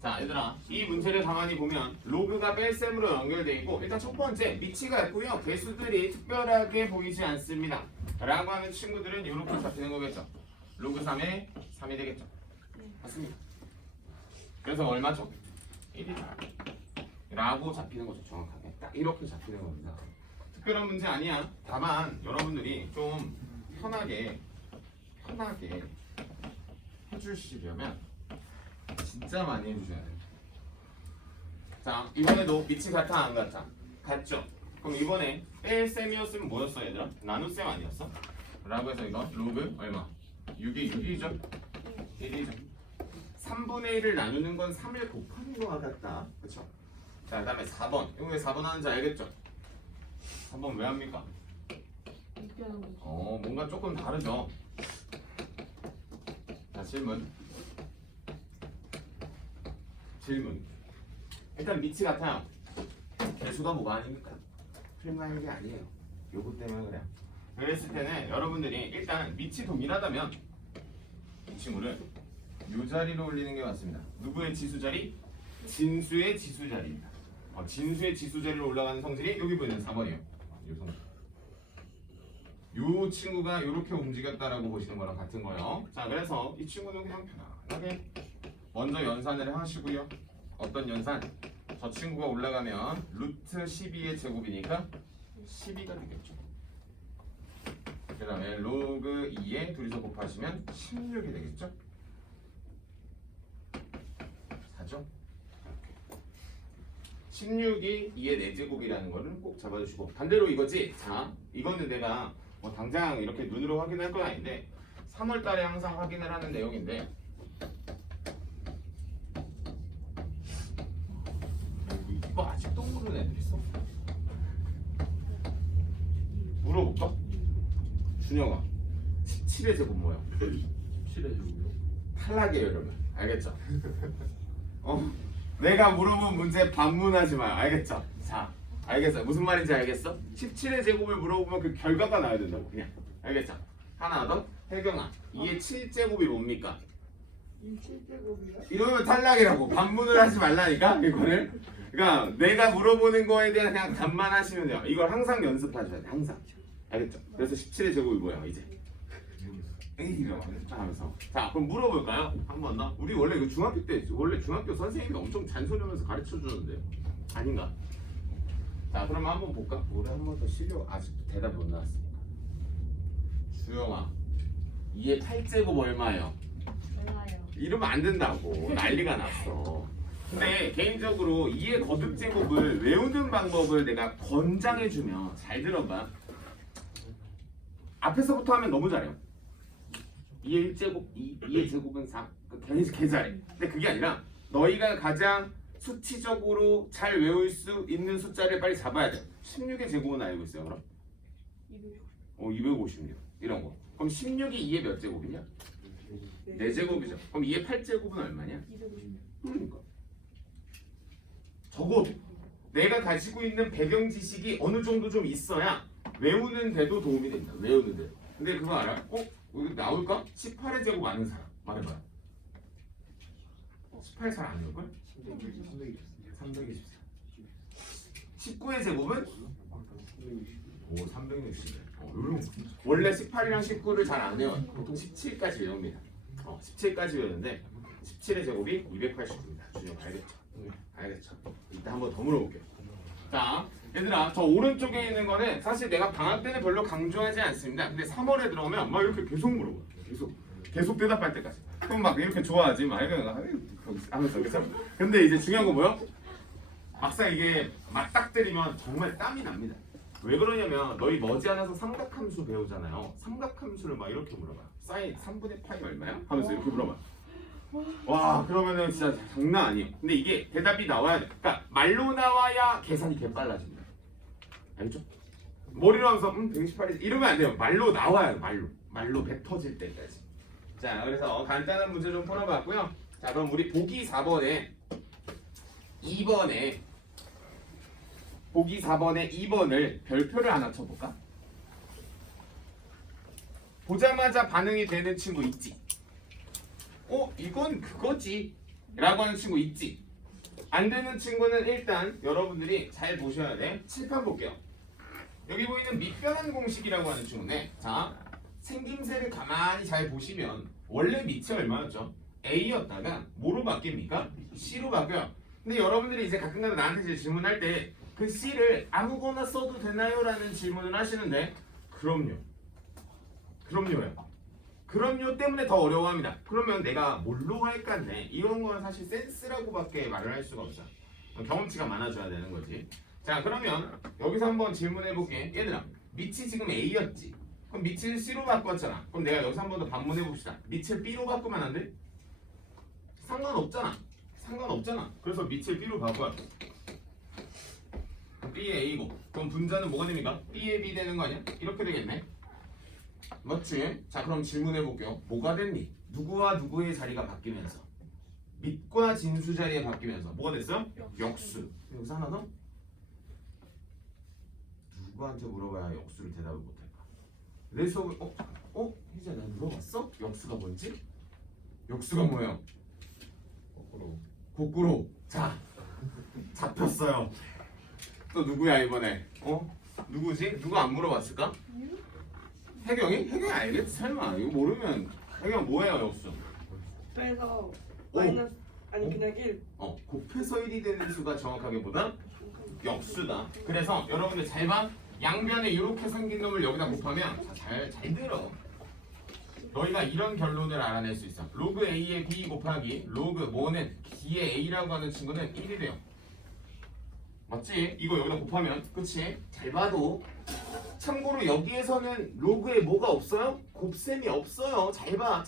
자 얘들아, 이 문제를 가만히 보면 로그가 뺄셈으로 연결되어 있고, 일단 첫 번째 미치가 있고요. 개수들이 특별하게 보이지 않습니다 라고 하는 친구들은 이렇게 잡히는 거겠죠. 로그 3에 3이 되겠죠. 맞습니다. 그래서 얼마죠? 1이다 라고 잡히는 거죠. 정확하게 딱 이렇게 잡히는 겁니다. 특별한 문제 아니야. 다만 여러분들이 좀 편하게 해주시려면 진짜 많이 해주셔야 돼요. 자, 이번에도 밑이 같아 안 같아? 같죠? 그럼 이번에 뺄셈이었으면 뭐였어 얘들아? 나눗셈 아니었어? 라고 해서 이거 로그 얼마? 6이 6이죠? 1이죠? 3분의 1을 나누는 건 3을 곱하는 거와 같다. 그쵸? 자, 그 다음에 4번. 이거 왜 4번 하는지 알겠죠? 3번 왜 합니까? 입변한 거지. 뭔가 조금 다르죠? 자, 질문. 일단 밑이 같아요. 개수가 뭐가 아닙니까? 틀림하는 게 아니에요. 요거 때문에 그래. 그랬을 때는 여러분들이 일단 밑이 동일하다면 이 친구를 요 자리로 올리는 게 맞습니다. 누구의 지수 자리? 진수의 지수 자리입니다. 진수의 지수 자리로 올라가는 성질이 여기 보이는 4번이에요. 요 성질. 요 친구가 이렇게 움직였다라고 보시는 거랑 같은 거예요. 자, 그래서 이 친구는 그냥 편안하게 먼저 연산을 하시고요. 어떤 연산? 저 친구가 올라가면 루트 12의 제곱이니까 12가 되겠죠. 그 다음에 로그 2에 둘이서 곱하시면 16이 되겠죠. 4죠? 16이 2의 4제곱이라는 거를 꼭 잡아주시고, 반대로 이거지? 자, 이거는 내가 뭐 당장 이렇게 눈으로 확인할 건 아닌데 3월 달에 항상 확인을 하는 내용인데, 이거 아직도 모르는 애들 있어? 물어볼까? 준영아, 17의 제곱 뭐야? 7의 제곱이요? 탈락이에요 여러분. 알겠죠? 내가 물어본 문제 반문하지 마요. 알겠죠? 자, 알겠어. 무슨 말인지 알겠어? 17의 제곱을 물어보면 그 결과가 나와야 된다고. 그냥. 알겠죠? 하나 더. 혜경아, 2의 7제곱이 뭡니까? 7제곱이요? 이러면 탈락이라고. 반문을 하지 말라니까 이거를. 그러니까 내가 물어보는 거에 대한 그냥 답만 하시면 돼요. 이걸 항상 연습하셔야 돼. 항상. 알겠죠? 그래서 17의 제곱이 뭐야 이제? 하면서. 자, 그럼 물어볼까요? 한 번 더. 우리 원래 이거 중학교 때 원래 중학교 선생님이 엄청 잔소리하면서 가르쳐 주는데 아닌가? 자, 그러면 한번 볼까? 올해 한 번 더 실력 아직도 대답이 못 나왔으니까. 주영아, 2의 8제곱 얼마예요? 몰라요. 이러면 안 된다고. 난리가 났어. 근데 개인적으로 2의 거듭제곱을 외우는 방법을 내가 권장해주면, 잘 들어봐. 앞에서부터 하면 너무 잘해요. 2의 1제곱 2의 제곱은 4. 걔 잘해. 근데 그게 아니라 너희가 가장 수치적으로 잘 외울 수 있는 숫자를 빨리 잡아야 돼. 16의 제곱은 알고 있어요 그럼? 256 이런 거. 그럼 16이 2의 몇 제곱이냐? 4제곱이죠. 그럼 2의 8제곱은 얼마냐? 256. 그러니까 적어도 내가 가지고 있는 배경 지식이 어느 정도 좀 있어야 외우는 데도 도움이 된다. 외우는 데. 근데 그거 알아? 여기 나올까? 18의 제곱 아는 사람 말해봐요. 18 잘 안 나올걸? 324. 19의 제곱은? 360. 원래 18이랑 19를 잘 안 외워요. 보통 17까지 외웁니다. 17까지 외우는데 17의 제곱이 289입니다. 준영 알겠죠? 알겠죠? 이따 한번 더 물어볼게요. 자, 얘들아, 저 오른쪽에 있는 거는 사실 내가 방학 때는 별로 강조하지 않습니다. 근데 3월에 들어오면 막 이렇게 계속 물어봐요. 계속 대답할 때까지. 그럼 막 이렇게 좋아하지, 막 하면서 그쵸? 근데 이제 중요한 건 뭐요? 막상 이게 맞닥뜨리면 정말 땀이 납니다. 왜 그러냐면 너희 머지않아서 삼각함수 배우잖아요. 삼각함수를 막 이렇게 물어봐요. 사인 3분의 파이 얼마야? 하면서 이렇게 물어봐요. 와, 그러면은 진짜 장난 아니에요. 근데 이게 대답이 나와야 돼. 그러니까 말로 나와야 계산이 개 빨라집니다. 알죠? 머리로 하면서 128이지 이러면 안 돼요. 말로 나와요. 말로 뱉어질 때까지. 자, 그래서 간단한 문제 좀 풀어봤고요. 자, 그럼 우리 보기 4번에 2번을 별표를 하나 쳐볼까? 보자마자 반응이 되는 친구 있지? 이건 그거지 라고 하는 친구 있지? 안 되는 친구는 일단 여러분들이 잘 보셔야 돼. 칠판 볼게요. 여기 보이는 밑변환 공식이라고 하는 친구인데, 자, 생김새를 가만히 잘 보시면 원래 밑이 얼마였죠? A였다가 뭐로 바뀝니까? C로 바뀌어요. 근데 여러분들이 이제 가끔가다 나한테 이제 질문할 때 그 C를 아무거나 써도 되나요? 라는 질문을 하시는데, 그럼요요. 그럼요 때문에 더 어려워합니다. 그러면 내가 뭘로 할까인데 이런 건 사실 센스라고밖에 말을 할 수가 없어. 경험치가 많아져야 되는 거지. 자, 그러면 여기서 한번 질문해 볼게. 얘들아, 밑이 지금 A였지? 그럼 밑을 C로 바꿨잖아. 그럼 내가 여기서 한 번 더 반문해 봅시다. 밑을 B로 바꾸면 안 돼? 상관없잖아. 그래서 밑을 B로 바꿔요. B의 A고, 그럼 분자는 뭐가 됩니까? B의 B 되는 거 아니야? 이렇게 되겠네. 맞지? 자, 그럼 질문해 볼게요. 뭐가 됐니? 누구와 누구의 자리가 바뀌면서, 밑과 진수 자리에 바뀌면서 뭐가 됐어요? 역수. 여기서 하나 더? 누구한테 물어봐야 역수를 대답을 못할까? 내 수업을 희재 나 물어봤어? 역수가 뭔지? 역수가 뭐예요? 거꾸로. 자, 잡혔어요. 또 누구야 이번에? 누구지? 누가 안 물어봤을까? 혜경이 알겠지? 설마 이거 모르면 혜경 뭐예요 역수? 그래서 오. 마이너스 아니 그냥 1. 곱해서 1이 되는 수가 정확하게 보다 역수다. 그래서 여러분들 잘 봐. 양변에 이렇게 생긴 놈을 여기다 곱하면 잘 들어. 너희가 이런 결론을 알아낼 수 있어. 로그 A의 B 곱하기 로그 뭐는 B의 A라고 하는 친구는 1이 돼요. 맞지? 이거 여기다 곱하면, 그치? 잘 봐도. 참고로 여기에서는 로그에 뭐가 없어요? 곱셈이 없어요. 잘 봐.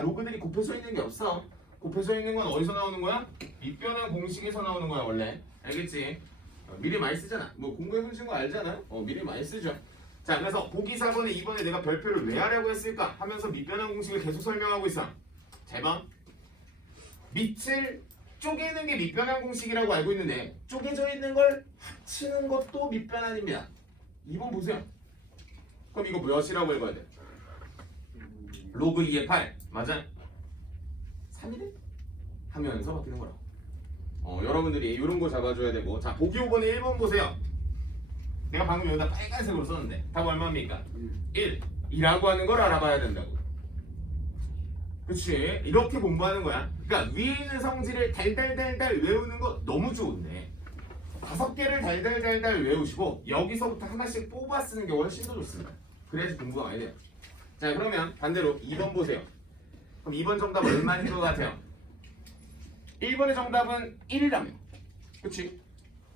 로그들이 곱해서 있는 게 없어. 곱해서 있는 건 어디서 나오는 거야? 밑변환 공식에서 나오는 거야 원래. 알겠지? 미리 많이 쓰잖아. 뭐 공부해본 친구 알잖아. 미리 많이 쓰죠. 자, 그래서 보기 4번에 2번에 내가 별표를 왜 하려고 했을까? 하면서 밑변환 공식을 계속 설명하고 있어. 잘 봐. 밑을 쪼개는 게 밑변환 공식이라고 알고 있는데, 쪼개져 있는 걸 합치는 것도 밑변환입니다. 2번 보세요. 그럼 이거 몇이라고 읽어야 돼? 로그 2의 8 맞아? 3이래? 하면서 바뀌는 거라. 여러분들이 이런 거 잡아줘야 되고. 자, 보기 5번에 1번 보세요. 내가 방금 여기다 빨간색으로 썼는데 답 얼마입니까? 1이라고 하는 걸 알아봐야 된다고. 그치? 이렇게 공부하는 거야. 그러니까 위에 있는 성질을 달달달달 외우는 거 너무 좋은데 5개를 달달달달 외우시고 여기서부터 하나씩 뽑아 쓰는 게 훨씬 더 좋습니다. 그래야지 공부가 많이 돼요. 자, 그러면 반대로 2번 보세요. 그럼 2번 정답 얼마인 것 같아요? 1번의 정답은 1이라며. 그치?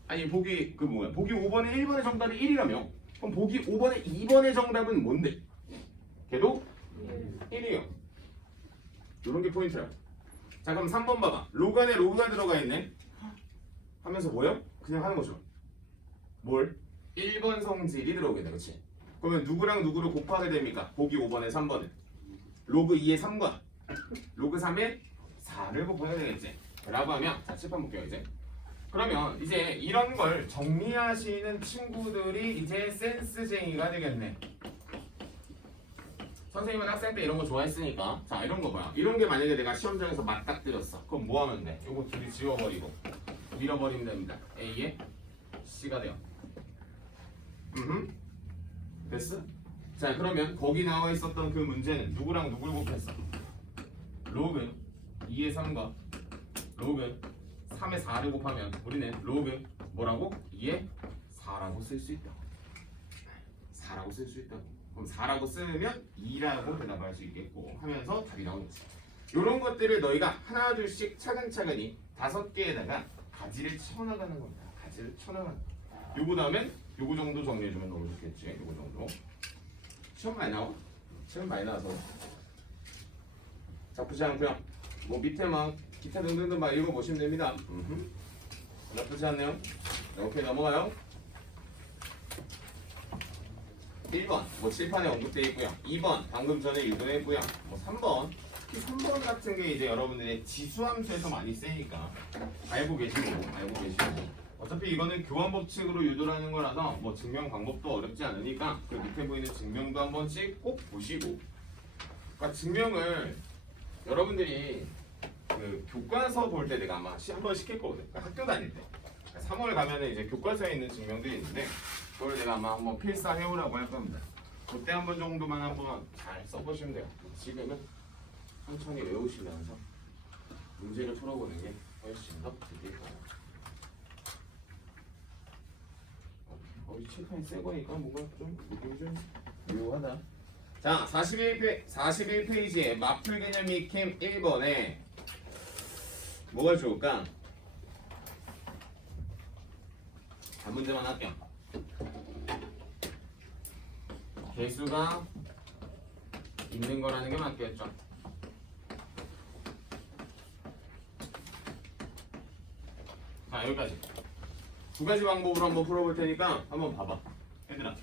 아니 보기 보기 5번에 1번의 정답이 1이라며. 그럼 보기 5번에 2번의 정답은 뭔데? 걔도 1이요. 이런 게 포인트야. 자, 그럼 3번 봐봐. 로그 안에 로그가 들어가 있네. 하면서 뭐요? 그냥 하는 거죠. 뭘? 1번 성질이 들어오게 돼. 그치? 그러면 누구랑 누구를 곱하게 됩니까? 보기 5번에 3번은 로그 2의 3과 로그 3의 4를 곱하게 되겠지. 라고 하면, 자, 칠판 볼게요 이제. 그러면 이제 이런 걸 정리하시는 친구들이 이제 센스쟁이가 되겠네. 선생님은 학생 때 이런 거 좋아했으니까. 자, 이런 거 봐요. 이런 게 만약에 내가 시험장에서 맞닥뜨렸어. 그럼 뭐 하면 돼? 요거 둘이 지워버리고 밀어버리면 됩니다. A에 C가 돼요. 됐어? 자, 그러면 거기 나와 있었던 그 문제는 누구랑 누굴 곱했어? 로그 2의 3과 로그 3의 4를 곱하면 우리는 로그 뭐라고? 2의 4라고 쓸 수 있다. 4라고 쓸 수 있다. 그럼 4라고 쓰면 2라고 대답할 수 있겠고 하면서 답이 나오겠지. 이런 것들을 너희가 하나 둘씩 차근차근히 5개에다가 가지를 쳐나가는 겁니다. 가지를 쳐나가는 거. 요거 다음엔 요거 정도 정리해주면 너무 좋겠지. 요거 정도. 시험 많이 나와? 시험 많이 나와서 나쁘지 않고요. 뭐 밑에 막 기타 등등등 막 읽어보시면 됩니다. 나쁘지 않네요. 네, 오케이 넘어가요. 1번 뭐 칠판에 언급되어 있고요. 2번 방금 전에 유도했고요. 뭐 3번 특히 3번 같은 게 이제 여러분들의 지수함수에서 많이 쓰이니까 알고 계시고 어차피 이거는 교환 법칙으로 유도라는 거라서 뭐 증명 방법도 어렵지 않으니까 그 밑에 보이는 증명도 한 번씩 꼭 보시고, 그러니까 증명을 여러분들이 그 교과서 볼 때 내가 아마 한번 시킬 거거든. 그러니까 학교 다닐 때 3월 가면은 이제 교과서에 있는 증명들이 있는데 그걸 내가 아마 한번 필사해오라고 할 겁니다. 그때 한 번 정도만 한번 잘 써보시면 돼요. 지금은 천천히 외우시면서 문제를 풀어보는 게 훨씬 더 되게 좋아요. 칠판이 새 거니까 뭔가 좀 느낌이 좀 묘하다. 자, 41페이지에 마플 개념 익힘 1번에 뭐가 좋을까? 한 문제만 할게요. 개수가 있는 거라는 게 맞겠죠? 자, 여기까지. 두 가지 방법으로 한번 풀어볼 테니까 한번 봐봐. 얘들아,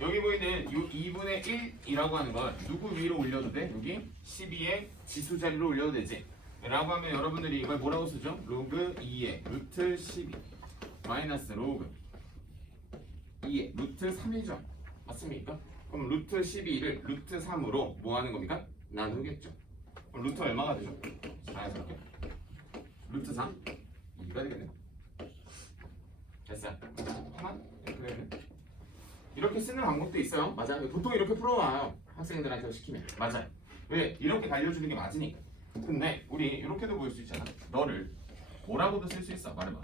여기 보이는 이 2분의 1이라고 하는 걸 누구 위로 올려도 돼? 여기 12의 지수 자리로 올려도 되지? 라고 하면 여러분들이 이걸 뭐라고 쓰죠? 로그 2의 루트 12 마이너스 로그 2의 루트 3이죠? 맞습니까? 그럼 루트 12를 루트 3으로 뭐 하는 겁니까? 나누겠죠. 그럼 루트 얼마가 되죠? 자연스럽게 루트 3 2가 되겠네. 됐어요. 하나? 그래. 이렇게 쓰는 방법도 있어요. 맞아요. 보통 이렇게 풀어와요. 학생들한테 시키면. 맞아요. 왜? 이렇게 알려주는 게 맞으니까. 근데 우리 이렇게도 보일 수 있잖아. 너를 뭐라고도 쓸 수 있어. 말해봐.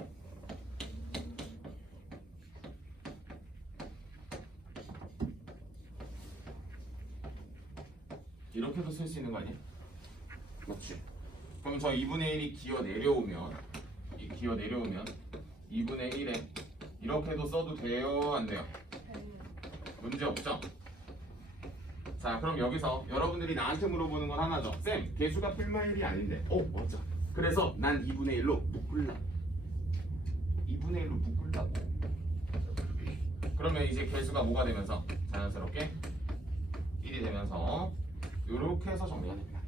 이렇게도 쓸 수 있는 거 아니야? 맞지? 그럼 저 2분의 1이 기어 내려오면 2분의 1에 이렇게도 써도 돼요? 안 돼요? 문제 없죠? 자, 그럼 여기서 여러분들이 나한테 물어보는 건 하나죠. 쌤, 개수가 풀마일이 아닌데. 맞아. 그래서 난 2분의 1로 묶을라. 2분의 1로 묶을라고. 그러면 이제 개수가 뭐가 되면서 자연스럽게 1이 되면서 이렇게 해서 정리가 됩니다.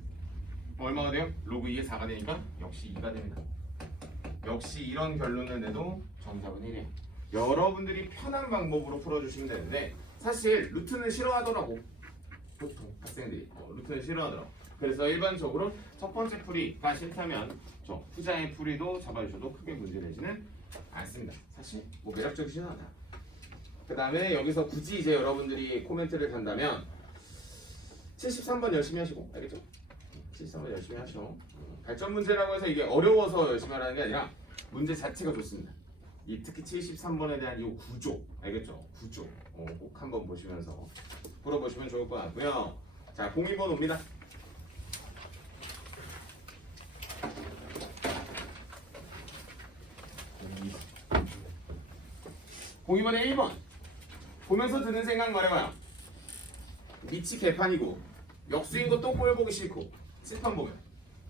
얼마가 돼요? 로그 2의 4가 되니까 역시 2가 됩니다. 역시 이런 결론을 내도 정답은 1이에요. 여러분들이 편한 방법으로 풀어주시면 되는데 사실 루트는 싫어하더라고. 보통 학생들이 루트는 싫어하더라고. 그래서 일반적으로 첫 번째 풀이가 싫다면 저 후자의 풀이도 잡아주셔도 크게 문제되지는 않습니다. 사실 뭐 매력적이진 않아. 그 다음에 여기서 굳이 이제 여러분들이 코멘트를 단다면 73번 열심히 하시고, 알겠죠? 73번 열심히 하시고, 발전 문제라고 해서 이게 어려워서 열심히 하라는 게 아니라 문제 자체가 좋습니다. 이 특히 73번에 대한 이 구조, 알겠죠? 구조 꼭 한번 보시면서 풀어보시면 좋을 것 같고요. 자, 02번 옵니다. 02번에 1번 보면서 드는 생각 말해봐요. 밑이 개판이고 역수인 거 또 꼴보기 싫고 칠판 보면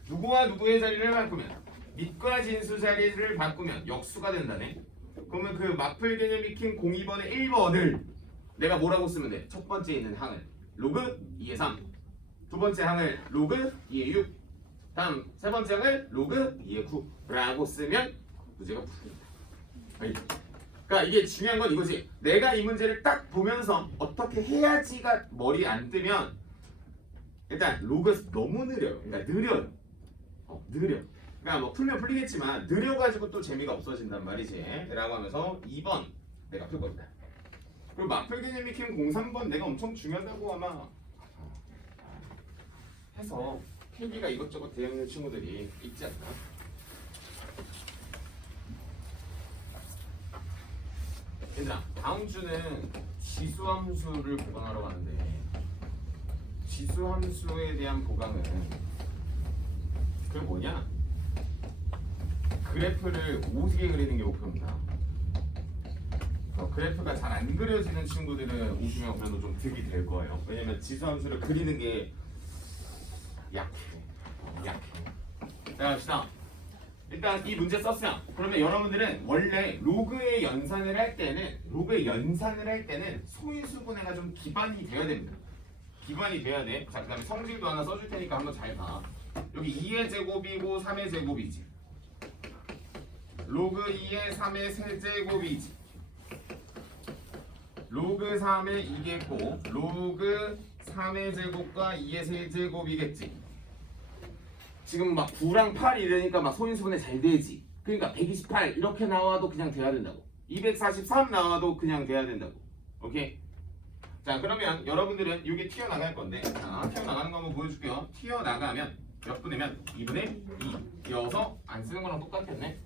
누구와 누구의 자리를 바꾸면 밑과 진수 자리를 바꾸면 역수가 된다네. 그러면 그 마플 개념 익힌 02번의 1번을 내가 뭐라고 쓰면 돼? 첫 번째 있는 항을 로그 2의 3, 두 번째 항을 로그 2의 6, 다음 세 번째 항을 로그 2의 9라고 쓰면 문제가 풀린다. 그러니까 이게 중요한 건 이거지. 내가 이 문제를 딱 보면서 어떻게 해야지가 머리에 안 뜨면 일단 로그에서 너무 느려요. 그러니까 느려. 그러니까 뭐 풀면 풀리겠지만 느려가지고 또 재미가 없어진단 말이지. 라고 하면서 2번 내가 풀 겁니다. 그리고 마플 개념 익힘 03번 내가 엄청 중요하다고 아마 해서 필기가 이것저것 대응하는 친구들이 있지 않나? 얘들아, 다음 주는 지수함수를 보강하러 가는데 지수함수에 대한 보강은 그게 뭐냐? 그래프를 오지게 그리는 게 목표입니다. 그래프가 잘 안 그려지는 친구들은 오시면 그래도 좀 득이 될 거예요. 왜냐면 지수함수를 그리는 게 약해. 자, 갑시다. 일단 이 문제 썼어요. 그러면 여러분들은 원래 로그의 연산을 할 때는 소인수분해가 좀 기반이 돼야 됩니다. 기반이 돼야 돼. 자, 그다음에 성질도 하나 써줄 테니까 한번 잘 봐. 여기 2의 제곱이고 3의 제곱이지. 로그 2의 3의 세제곱이지. 로그 3의 2겠고 로그 3의 제곱과 2의 세제곱이겠지. 지금 막 9랑 8 이러니까 막 소인수분해 잘 되지. 그러니까 128 이렇게 나와도 그냥 돼야 된다고. 243 나와도 그냥 돼야 된다고. 오케이? 자, 그러면 여러분들은 이게 튀어나갈 건데, 자, 튀어나가는 거 한번 보여줄게요. 튀어나가면 몇 분이면 2분의 2 이어서 안 쓰는 거랑 똑같겠네.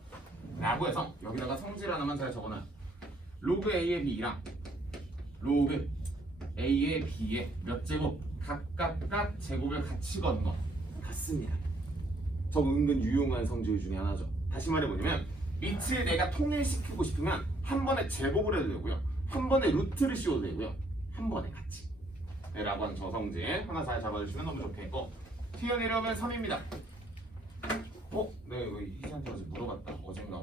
라고 해서 여기다가 성질 하나만 잘 적어놔. 로그 A의 B랑 로그 A의 B의 몇 제곱 각각 제곱을 같이 건 거 같습니다. 저 은근 유용한 성질 중에 하나죠. 다시 말해보면 밑을 내가 통일시키고 싶으면 한 번에 제곱을 해도 되고요, 한 번에 루트를 씌워도 되고요, 한 번에 같이 라고 하는 저 성질 하나 잘 잡아주시면 너무 좋겠고, 튀어내려면 3입니다. 내가 이거 희지한테 어제 물어봤다. 어젠가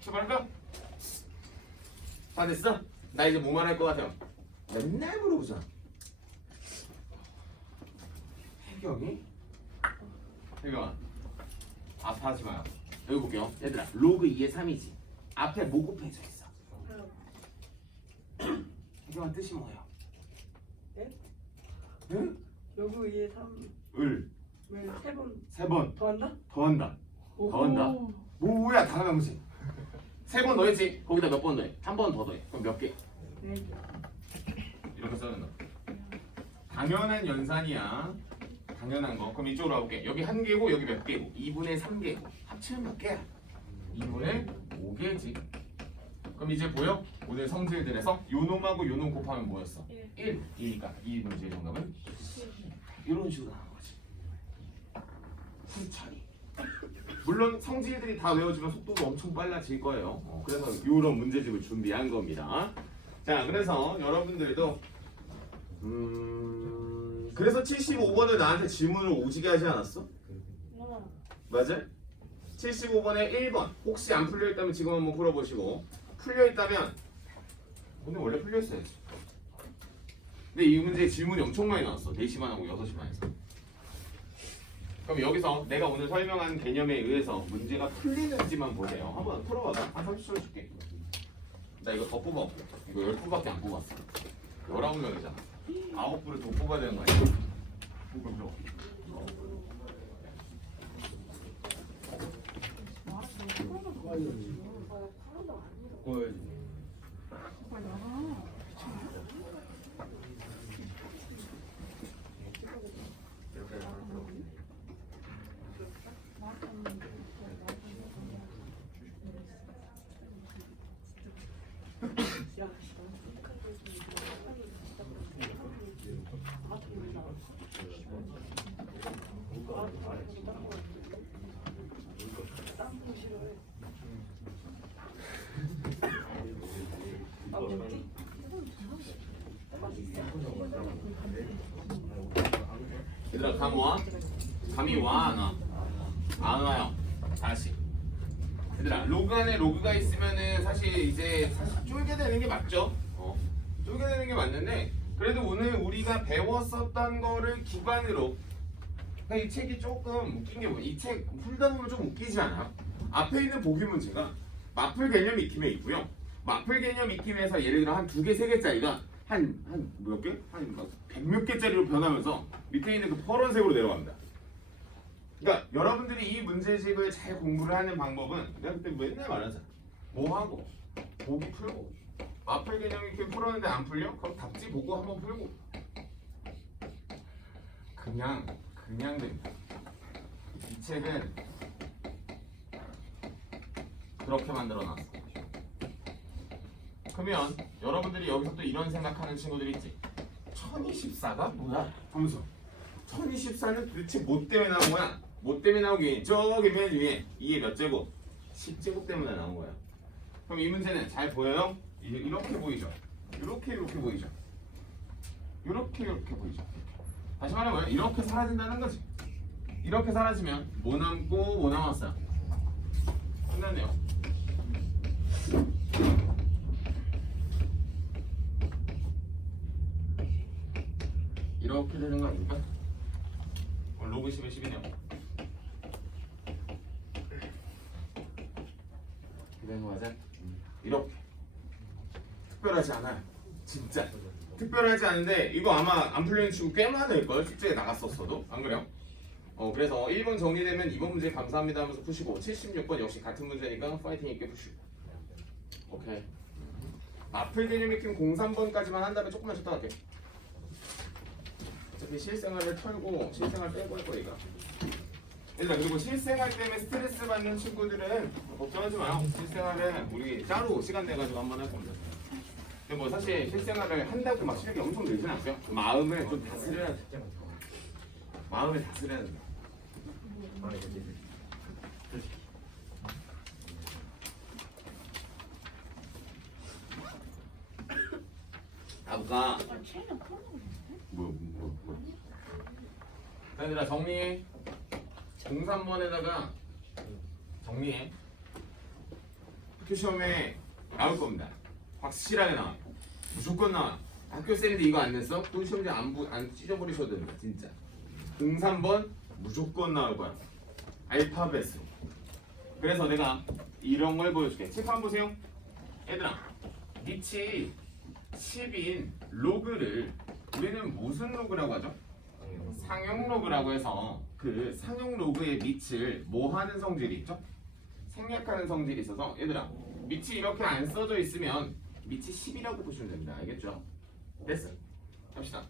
출발할까? 다 됐어? 나 이제 뭐 말할 것 같아요? 맨날 물어보잖아. 혜경아 아파하지 마요. 여기 볼게요. 얘들아, 로그 2의 3이지. 앞에 뭐 곱해져 있어? 혜경아 뜻이 뭐예요? 네? 응? 로그 2에 3. 을. 왜 3번 3번. 더한다? 더한다. 더한다. 뭐야, 당연한 거지. 3번 더했지. 거기다 몇 번 더해? 한 번 더 더해. 그럼 몇 개? 4개. 이렇게 써야 된다. 당연한 연산이야. 당연한 거. 그럼 이쪽으로 와볼게. 여기 한 개고 여기 몇 개고? 2분의 3개고. 합치면 몇 개야? 2분의 5개지. 그럼 이제 보여? 오늘 성질들에서 요놈하고 요놈 곱하면 뭐였어? 1이니까 이 문제의 정답은 이런 식으로 나온 거지. 천천히. 물론 성질들이 다 외워지면 속도가 엄청 빨라질 거예요. 그래서 이런 문제집을 준비한 겁니다. 자, 그래서 여러분들도 그래서 75번을 나한테 질문을 오지게 하지 않았어? 맞아? 75번에 1번 혹시 안 풀려있다면 지금 한번 풀어보시고, 풀려있다면 오늘 원래 풀려있어야지. 근데 이 문제에 질문이 엄청 많이 나왔어. 4시만 하고 6시만 해서. 그럼 여기서 내가 오늘 설명한 개념에 의해서 문제가 풀리는지만 보세요. 한번 풀어봐봐. 한 30초 줄게. 나 이거 더 뽑아볼게. 이거 10부밖에 안 뽑았어. 19명이잖아. 9부를 더 뽑아야 되는 거 아니야? 얘들아, 감 와? 감이 와, 안 와? 안 와요. 다시. 얘들아, 로그 안에 로그가 있으면은 사실 쫄게 되는 게 맞죠? 쫄게 되는 게 맞는데, 그래도 오늘 우리가 배웠었던 거를 기반으로, 이 책이 조금 웃긴 게 뭐야? 이 책 풀다 보면 좀 웃기지 않아요? 앞에 있는 보기 문제가 마플 개념 익힘에 있고요. 마플 개념 익힘에서 예를 들어 한 2개, 3개짜리가 한 몇 개? 한 100몇 개짜리로 변하면서 밑에 있는 그 파란색으로 내려갑니다. 그러니까 여러분들이 이 문제집을 잘 공부를 하는 방법은 내가 그때 맨날 말하잖아. 뭐 하고 보기 풀고 마플 개념 익힘 풀었는데 안 풀려? 그럼 답지 보고 한번 풀고 그냥 됩니다. 이 책은 그렇게 만들어놨어. 그러면 여러분들이 여기서 또 이런 생각하는 친구들이 있지. 1024가 뭐야? 하면서 1024는 도대체 뭐 때문에 나온 거야? 뭐 때문에 나오기 위해 저기 맨 위에 2의 몇 제곱? 10제곱 때문에 나온 거야. 그럼 이 문제는 잘 보여요? 이렇게 보이죠? 이렇게 보이죠? 이렇게 보이죠? 다시 말하면 이렇게 사라진다는 거지. 이렇게 사라지면 뭐 남고 뭐 남았어요? 끝났네요. 이렇게 되는 거 아닙니까? 로그 10에 10이네요. 되는 거 맞아? 이렇게 특별하지 않아요. 진짜 특별하지 않은데 이거 아마 안 풀리는 친구 꽤 많을걸? 숙제에 나갔었어도 안 그래요? 그래서 1번 정리되면 2번 문제 감사합니다 하면서 푸시고 76번 역시 같은 문제니까 파이팅 있게 푸시고 오케이. 마플 개념 익힌 03번까지만 한 다음에 조금만 쉬었다 갈게. 어차피 실생활을 털고 실생활 빼고 할 거니까. 얘들아, 그리고 실생활 때문에 스트레스 받는 친구들은 걱정하지 마요. 실생활은 우리 따로 시간 내가지고 한번 할 겁니다. 근데 뭐 사실 실생활을 한다고 막 실력이 엄청 늘진 않고요. 마음을 좀 다스려야 돼. 마음을 다스려야 돼. 아까 뭐. 얘들아 정리해. 03번에다가 정리해. 학교 시험에 나올 겁니다. 확실하게 나와요. 무조건 나와요. 학교 쌤인데 이거 안 냈어? 또 시험지 안 찢어버리셔도 됩니다. 진짜. 03번 무조건 나올 거야. 알파벳으로. 그래서 내가 이런 걸 보여줄게. 책 한번 보세요. 얘들아, 밑이 10인 로그를 우리는 무슨 로그라고 하죠? 상용 로그라고 해서 그 상용 로그의 밑을 뭐 하는 성질이 있죠? 생략하는 성질이 있어서 얘들아, 밑이 이렇게 안 써져 있으면 밑이 10이라고 보시면 됩니다. 알겠죠? 됐어. 갑시다.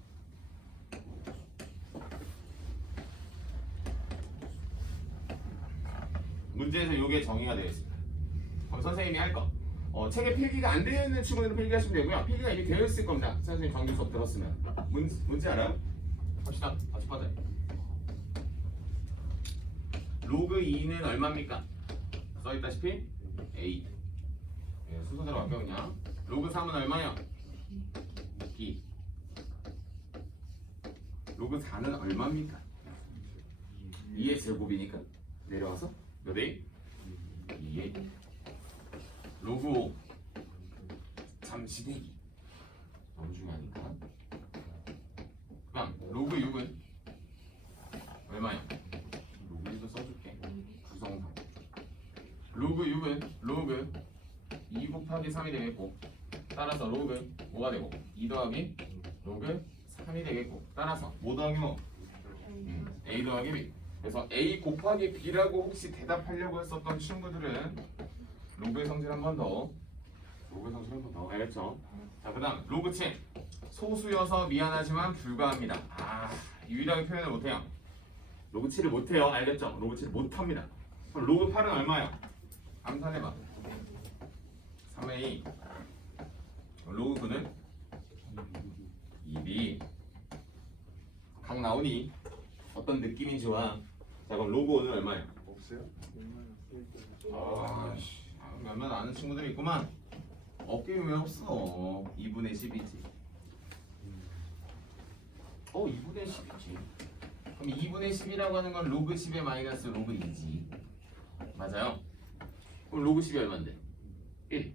문제에서 이게 정의가 되어 있습니다. 그럼 선생님이 할 거. 책에 필기가 안 되어 있는 친구들은 필기하시면 되고요. 필기가 이미 되어 있을 겁니다. 선생님 정규 수업 들었으면. 문제 알아요? 갑시다. 다시 받아요. 로그 2는 얼마입니까? 써있다시피 A. 순서대로 할게요 그냥. 로그 3은 얼마요? B. 로그 4는 얼마입니까? 2의 제곱이니까 내려와서 몇 A? 2A. 로그 5 잠시 대기 너무 중요하니까. 그다음 로그 6은 얼마요? 로그 6도 써줄게. 구성상 로그 6은 로그 2 곱하기 3이 되겠고, 따라서 로그 뭐가 되고 2 더하기 로그 3이 되겠고, 따라서 뭐 더하기 뭐? A 더하기 B. 그래서 A 곱하기 B라고 혹시 대답하려고 했었던 친구들은 로그의 성질 한 번 더. 로그의 성질 한 번 더. 알겠죠? 자, 그 다음 로그 7. 소수여서 미안하지만 불가합니다. 유일하게 표현을 못해요. 로그 7을 못해요. 알겠죠? 로그 7 못합니다. 그럼 로그 8은 얼마예요? 감산해봐. 3A. 로그 9는 2B. 각 나오니 어떤 느낌이 좋아? 자, 그럼 로그 5는 얼마예요? 없어요? 몇몇 아는 친구들이 있구만. 없긴 왜 없어? 2분의 10이지. 2분의 10이지. 그럼 2분의 10이라고 하는 건 로그 10의 마이너스 로그 2지. 맞아요? 그럼 로그 10이 얼만데? 1.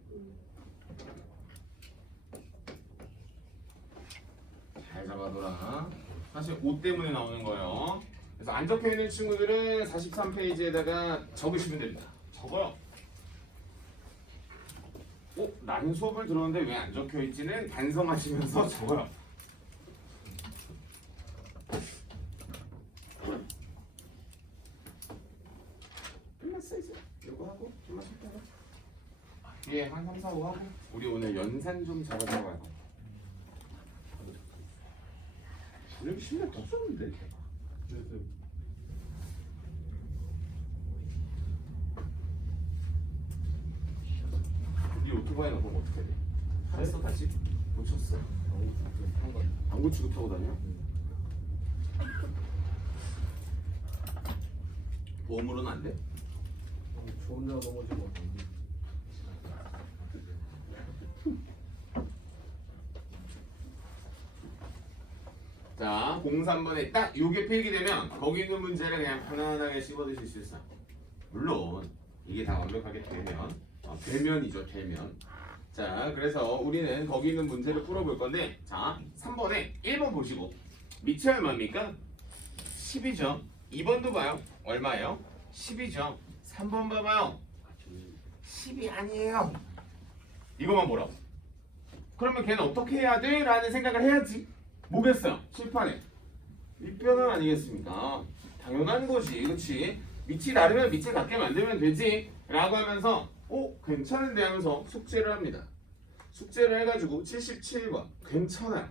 잘 잡아둬라. 사실 5 때문에 나오는 거예요. 그래서 안 적혀있는 친구들은 43페이지에다가 적으시면 됩니다. 적어요. 나는 수업을 들었는데 왜 안 적혀있지는 반성하시면서 적어요. 끝났어 이제. 이거 하고 좀만 쉬다가 한 3, 4, 5 하고 우리 오늘 연산 좀 잡아주러 갈 거야. 여기 실력 더 썼는데. 네 오토바이 넣으면 어떻게 돼? 잘했어 다시? 고쳤어. 안 고치고 타고 다녀? 보험으로는 안 돼? 저 혼자 넘어진 것 같은데. 자, 03번에 딱 요게 필기되면 거기 있는 문제를 그냥 편안하게 씹어드실 수 있어요. 물론 이게 다 완벽하게 되면이죠, 되면. 자, 그래서 우리는 거기 있는 문제를 풀어볼 건데, 자, 3번에 1번 보시고 밑이 얼마입니까? 10이죠. 2번도 봐요. 얼마예요? 10이죠. 3번 봐봐요. 10이 아니에요. 이거만 보라고. 그러면 걔는 어떻게 해야 돼? 라는 생각을 해야지. 뭐겠어요? 칠판에 밑변환 아니겠습니까? 당연한 거지, 그렇지? 밑이 다르면 밑에 같게 만들면 되지 라고 하면서 괜찮은데 하면서 숙제를 합니다. 숙제를 해가지고 77번 괜찮아요.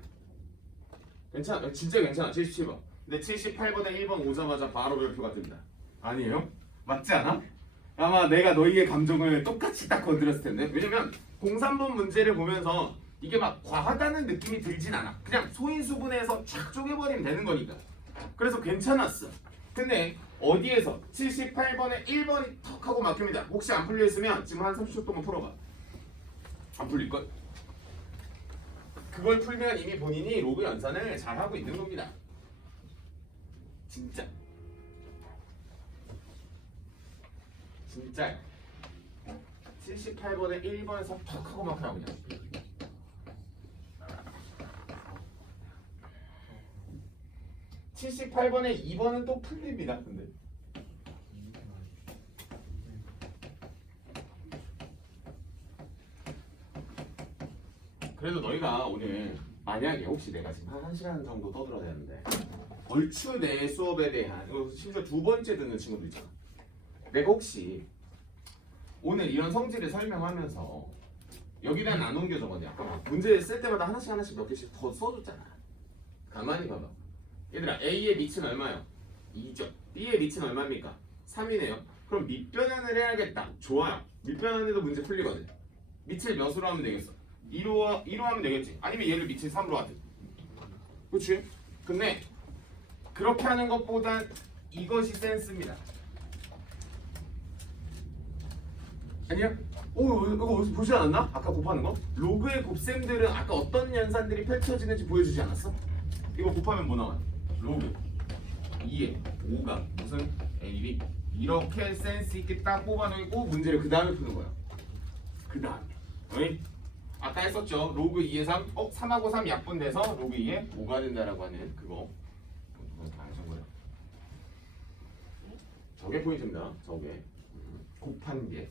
진짜 괜찮아. 77번. 근데 78번에 1번 오자마자 바로 별표가 뜬다. 아니에요? 맞지 않아? 아마 내가 너희의 감정을 똑같이 딱 건드렸을 텐데. 왜냐면 03번 문제를 보면서 이게 막 과하다는 느낌이 들진 않아. 그냥 소인수분해서 착 쪼개버리면 되는 거니까. 그래서 괜찮았어. 근데 어디에서 78번에 1번이 턱 하고 막힙니다. 혹시 안 풀려있으면 지금 한 30초 동안 풀어봐. 안 풀릴걸? 그걸 풀면 이미 본인이 로그 연산을 잘하고 있는 겁니다. 진짜. 진짜요. 78번에 1번에서 턱 하고 막히라고 그냥. 78번에 2번은 또 풀립니다. 근데 그래도 너희가 오늘 만약에 혹시 내가 지금 한 1시간 정도 떠들어야 되는데 얼추 내 수업에 대한 심지어 두 번째 듣는 친구도 있잖아. 내가 혹시 오늘 이런 성질을 설명하면서 여기다 안 옮겨 적었냐. 아까 문제 쓸 때마다 하나씩 몇 개씩 더 써줬잖아. 가만히 봐봐. 얘들아, A의 밑은 얼마요? 2죠. B의 밑은 얼마입니까? 3이네요. 그럼 밑변환을 해야겠다. 좋아요. 밑변환해도 문제 풀리거든. 밑을 몇으로 하면 되겠어? 2로 하면 되겠지. 아니면 얘를 밑을 3으로 하든. 그렇지? 근데 그렇게 하는 것보단 이것이 센스입니다. 아니야? 이거 어디서 보지 않았나? 아까 곱하는 거? 로그의 곱셈들은 아까 어떤 연산들이 펼쳐지는지 보여주지 않았어? 이거 곱하면 뭐 나와요? 로그 2에 5가 무슨 A, B 이렇게 센스 있게 딱 뽑아내고 문제를 그 다음에 푸는 거야. 그 다음에 어이? 아까 했었죠. 로그 2에 3 3하고 3 약분돼서 로그 2에 5가 된다라고 하는 그거 다 하신 거예요. 저게 포인트입니다. 저게 곱한 게.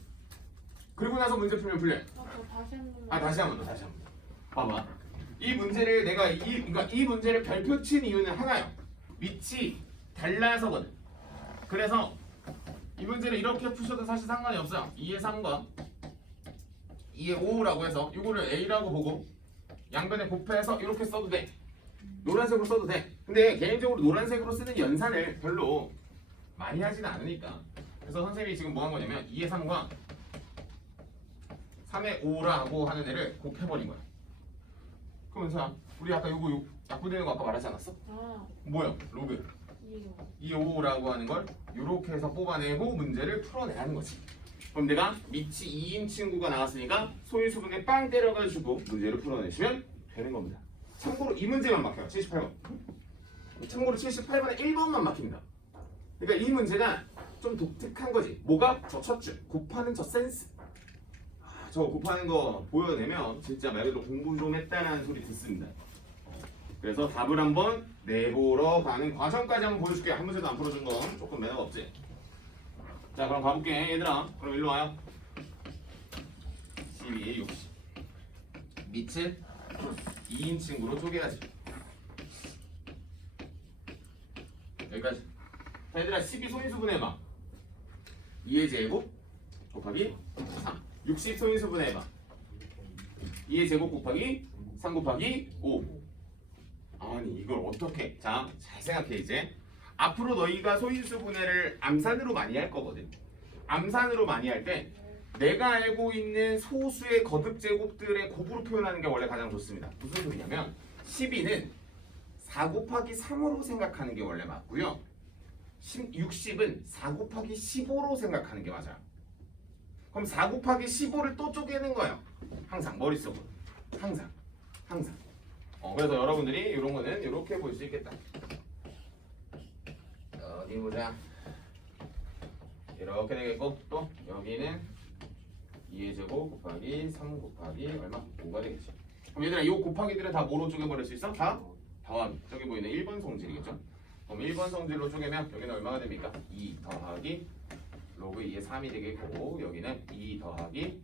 그리고 나서 문제 풀면 풀려요. 다시 한 번 더. 봐봐. 이 문제를 내가 이 문제를 별표 친 이유는 하나요. 밑이 달라서거든. 그래서 이 문제를 이렇게 푸셔도 사실 상관이 없어요. 2의 3과 2의 5라고 해서 이거를 A라고 보고 양변에 곱해서 이렇게 써도 돼. 노란색으로 써도 돼. 근데 개인적으로 노란색으로 쓰는 연산을 별로 많이 하지는 않으니까. 그래서 선생님이 지금 뭐 한 거냐면 2의 3과 3의 5라고 하는 애를 곱해버린 거야. 그러면서 우리 아까 요거 약분되는 거 아까 말하지 않았어? 뭐요? 로그 2의 5라고 하는 걸 이렇게 해서 뽑아내고 문제를 풀어내야 하는 거지. 그럼 내가 밑이 2인 친구가 나왔으니까 소인수분에 빵 때려가지고 문제를 풀어내시면 되는 겁니다. 참고로 이 문제만 막혀요. 78번. 참고로 78번에 1번만 막힙니다. 그러니까 이 문제가 좀 독특한 거지. 뭐가? 저 첫 줄. 곱하는 저 센스. 저 곱하는 거 보여내면 진짜 말 그대로 공부 좀 했다는 소리 듣습니다. 그래서 답을 한번 내보러 가는 과정까지 한번 보여줄게. 한 문제도 안 풀어준 건 조금 매너가 없지. 자, 그럼 가볼게. 얘들아, 그럼 일로 와요. 12, 60 밑을 2인 친구로 쪼개야지. 여기까지. 자, 얘들아, 12 소인수분 해봐. 2의 제곱 곱하기 3 60 소인수분 해봐. 2의 제곱 곱하기 3 곱하기 5. 아니 이걸 어떻게? 자, 잘 생각해. 이제 앞으로 너희가 소인수분해를 암산으로 많이 할 거거든. 암산으로 많이 할 때 내가 알고 있는 소수의 거듭 제곱들의 곱으로 표현하는 게 원래 가장 좋습니다. 무슨 소리냐면 12는 4 곱하기 3으로 생각하는 게 원래 맞고요. 60은 4 곱하기 15로 생각하는 게 맞아요. 그럼 4 곱하기 15를 또 쪼개는 거예요. 항상 머릿속으로. 항상. 그래서 여러분들이 이런 거는 이렇게 볼 수 있겠다. 어디 보자. 이렇게 되겠고 또 여기는 2의 제곱 곱하기 3 곱하기 얼마? 5가 되겠지. 그럼 얘들아 이 곱하기들을 다 뭐로 쪼개버릴 수 있어? 다 더하기. 저기 보이는 1번 성질이겠죠? 그럼 1번 성질로 쪼개면 여기는 얼마가 됩니까? 2 더하기 로그 2의 3이 되겠고 여기는 2 더하기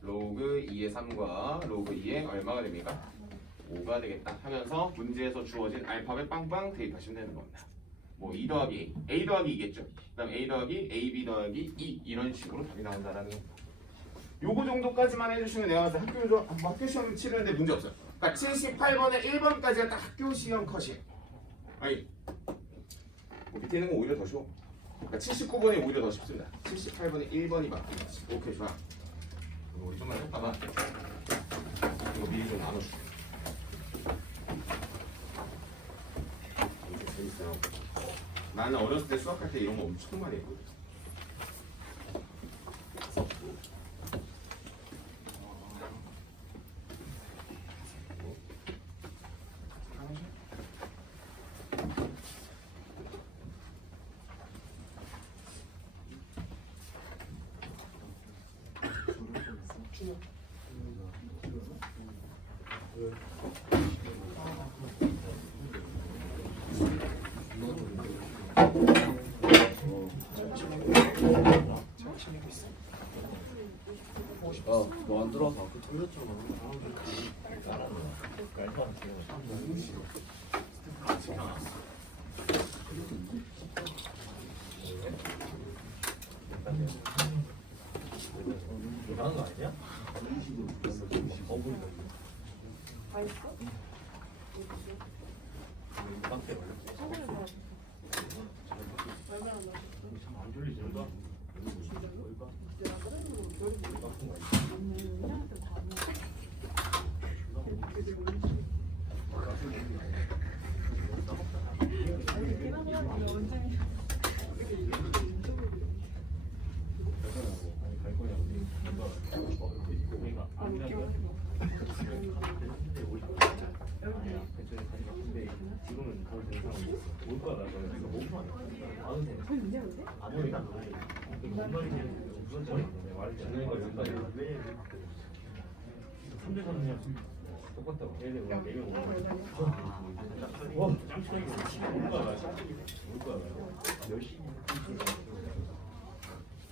로그 2의 3과 로그 2의 얼마가 됩니까? 5가 되겠다 하면서 문제에서 주어진 알파벳 빵빵 대입하시면 되는 겁니다. 뭐 2 더하기 A 더하기 2겠죠. 그 다음 A 더하기 AB 더하기 2 이런 식으로 답이 나온다라는 겁니다. 요거 정도까지만 해주시면 내가 봤을 때 학교 시험 치르는데 문제 없어요. 그러니까 78번에 1번까지가 딱 학교 시험 컷이에요. 아니 뭐 밑에 있는 거 오히려 더 쉬워. 그러니까 79번이 오히려 더 쉽습니다. 78번에 1번이 바뀌는 거지. 오케이 좋아. 이거 우리 좀만 했다가 이거 미리 좀 나눠줄게. 이게 재밌어요. 나는 어렸을 때 수학할 때 이런 거 엄청 많이 했거든. 너 안 들어와서 아까 털렸잖아. 이상한 거 아니야? 다 있어? 얼마나 나왔어? 안 졸리지? 지금은 가면 되는 사람 올 거야 나 저는 이거 5분 안 돼. 뭔 말이냐 무슨 소리 말이 듣는 거 연다 3대 3이야 똑같다고 얘네 오늘 4명 오는 와 짱치하게 올 거야 올 거야 열심히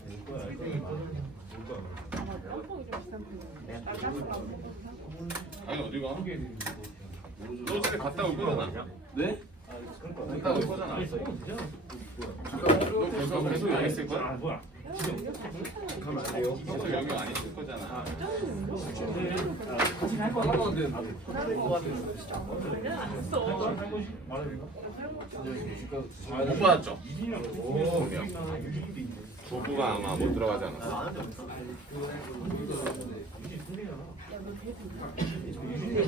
올 거야 올 거야 짬뽕이 좀 비싼 편이야. 아니 어디 가? 너 집에 갔다 올 거잖아. 네? 갔다 올 거잖아. 너 계속 여기 있을 거야? 아 뭐야 가면 안 돼요. 계속 여기 안 있을 거잖아. 같이 갈 거야 하는데 못 받았죠? 부부가 아마 못 들어가지 않았어.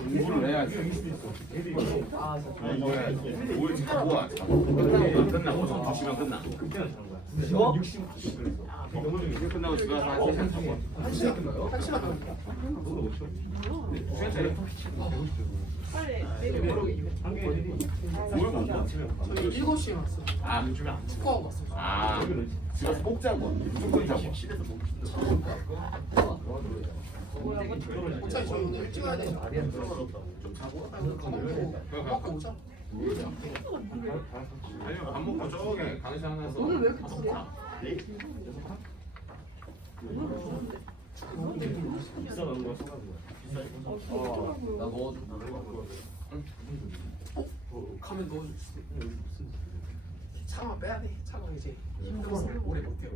공부를 해야지. 공부를 해야지. 뭘 지금 뭐야? 끝나고 2시간 끝나. 그때는 자는 거야. 이거? 60 끝나고 집에 가서 한 3시간 자고. 1시간 끝나요? 1시간 끝나요? 빨리 내일 뭘 먹어? 7시에 왔어. 아, 축구하고 왔어. 아, 집에서 꼭 자고. 무조건 자고. 어차피 저희 오늘 일찍 와야 돼. 먹고 오자. 아니면 밥 먹고 저기 강의실 하나서. 오늘 왜 이렇게 추워? 비싼 거 사가지고. 나 넣어줘. 가면 넣어줄 수 있어. 차만 빼야 돼. 차가 이제 힘들어서 오래 못해요.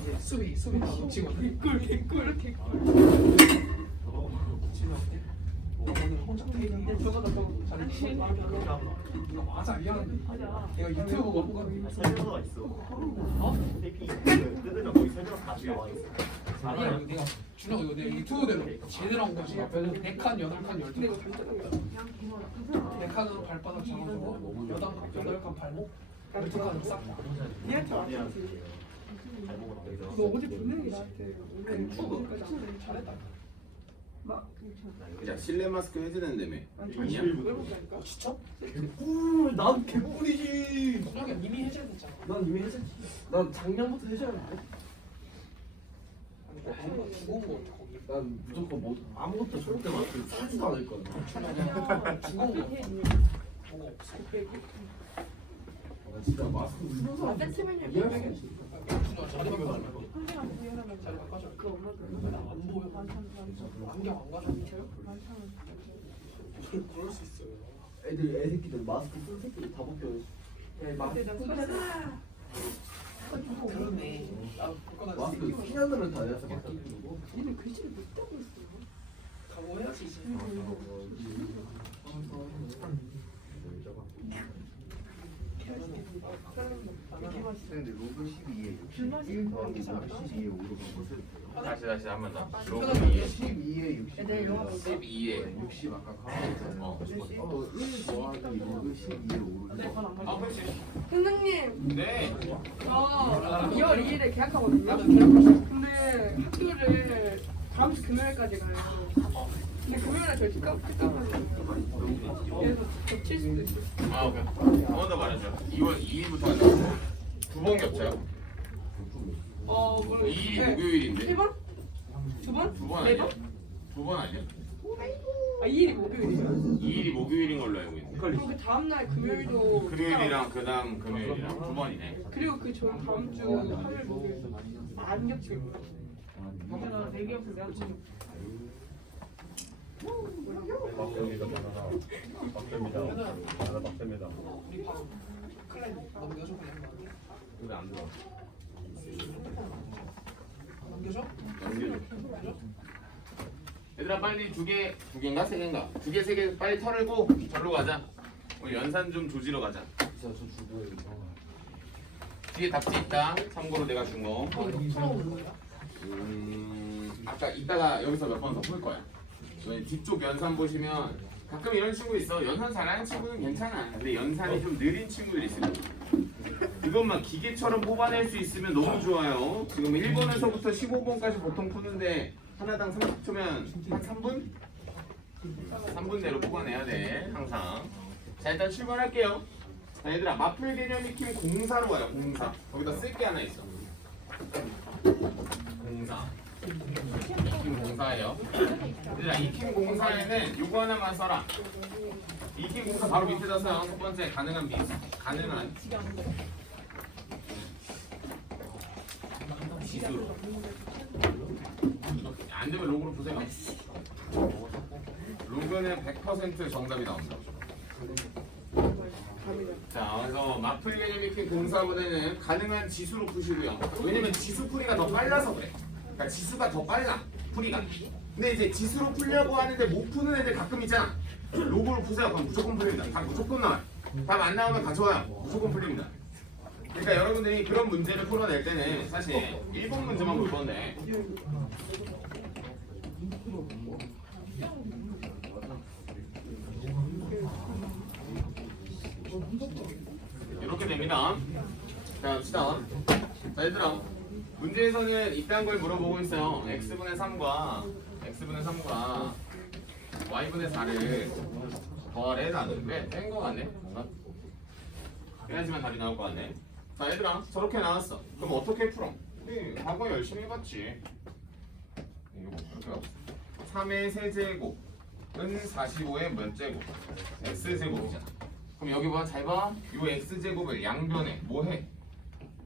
이제 수비 지금 개꿀. 오늘 혼자 되게 저거다 잘해. 맞아 미안한데. 내가 유튜브 보고 보거든. 설명서가 있어. 어? 뜯으면 거기 설명 다 나와 있어. 아니야 내가 준호 이거 내 유튜브대로 제대로 한 거지. 100칸 8칸 12칸. 100칸으로 발바닥 잡아주고 8칸 발목 12칸으로 싹. 잘 먹었다. 너 어제 분명히 나한테 오늘 잘했다. 막 야 실내 마스크 해제된다며. 아니야? 해볼까니까? 진짜? 개꿀. 난 개꿀이지. 분명히 이미 해제됐잖아. 난 이미 해제. 난 작년부터 해제하는데. 한번 죽은 거 같아 거기. 난 무조건 뭐 아무것도 절대 마스크 사지도 않을 거야. 죽은 거 같아. 뭐가 없어. 나 진짜 마스크 세트면요. 이해할 수가 없어. 준아 자리 바꿔줘. 한 시간 뒤에는 자리 바꿔줘. 그 엄마 안 보여. 안경 안 가져왔어요? 그럴 수 있어요. 애새끼들 마스크 쓴 새끼들 다 벗겨. 그러네. 나 마스크 피난으로 다녀서 바뀌고. 얘는 글씨를 못 따고 있어. 각오해야지 이제. 근데 로그 12에 61 더하기 로그 12에 5로 바꿨을 다시 한 번 더. 때 로그 2에 12에 60 12에 60 아까 가운데 1 더하기 로그 12에 5로 아 그렇지. 선생님, 네. 저 2월 2일에 계약하거든요. 나도 계약했어. 근데 학교를 다음 주 금요일까지 가요. 근데 금요일에 저희 특강하거든요. 그래서 겹칠 수도 있어요. 아 오케이. 한 번 더 말해줘. 2월 2일부터 한다고. 두번 겹쳐요. 물론 2일이 목요일인데. 1번? 2번? 두 번 네 아니야? 번? 두 번 아니야? 아, 2일이 목요일이에요. 2일이 목요일인 걸로 알고 있는데. 그리고 그 다음날 금요일도 금요일이랑 그 다음 금요일이랑 두 번이네. 그리고 그 전 다음 주 화요일 목요일 안 겹치고 제가 4개 없으면 내가 지금 우리 방 클라이 넘겨줘 그냥 나한테. 근데 안 들어. 넘겨줘? 넘겨줘. 얘들아 빨리 두 개인가 세 개인가? 두 개 세 개 빨리 털고 절로 가자. 우리 연산 좀 조지러 가자. 진짜 저 주도에 뒤에 답지 있다. 참고로 내가 준 거. 털어오는 거야? 아까 이따가 여기서 몇 번 더 풀 거야. 저희 뒤쪽 연산 보시면 가끔 이런 친구 있어. 연산 잘하는 친구는 괜찮아. 근데 연산이 좀 느린 친구들이 있어요. 이것만 기계처럼 뽑아낼 수 있으면 너무 좋아요. 지금 1번에서부터 15번까지 보통 푸는데 하나당 30초면 한 3분? 3분 내로 뽑아내야 돼 항상. 자 일단 출발할게요. 자 얘들아 마플 개념 익힘 공사로 와요. 공사. 거기다 쓸 게 하나 있어. 공사. 익힘 공사예요. 얘들아 익힘 공사에는 요거 하나만 써라. 익힘 공사 바로 밑에다 써요. 첫 번째 가능한 비. 가능한 지수. 안 되면 로그로 보세요. 로그는 100% 정답이 나온다. 자, 그래서 마플 개념 익힌 공사보다는 가능한 지수로 푸시고요. 왜냐면 지수 풀이가 더 빨라서 그래. 그러니까 지수가 더 빨라, 풀이가. 근데 이제 지수로 풀려고 하는데 못 푸는 애들 가끔 있잖아. 로그로 푸세요. 그럼 무조건 풀립니다. 답 무조건 나와요. 답 안 나오면 가져와요. 무조건 풀립니다. 그러니까 여러분들이 그런 문제를 풀어낼 때는 사실 1번 문제만 볼 건데 이렇게 됩니다. 자, 갑시다. 자, 얘들아. 문제에서는 이딴 걸 물어보고 있어요. x분의 3과 y분의 4를 더하래 나누는데 뺀 거 같네. 뭔가? 빼야지만 답이 나올 거 같네. 자, 얘들아. 저렇게 나왔어. 그럼 어떻게 풀어? 우리 과거 열심히 해봤지. 이거 이렇게 가고 3의 세제곱은 45의 몇 제곱? x제곱이잖아. 그럼 여기 봐, 잘 봐. 이 x제곱을 양변에 뭐 해?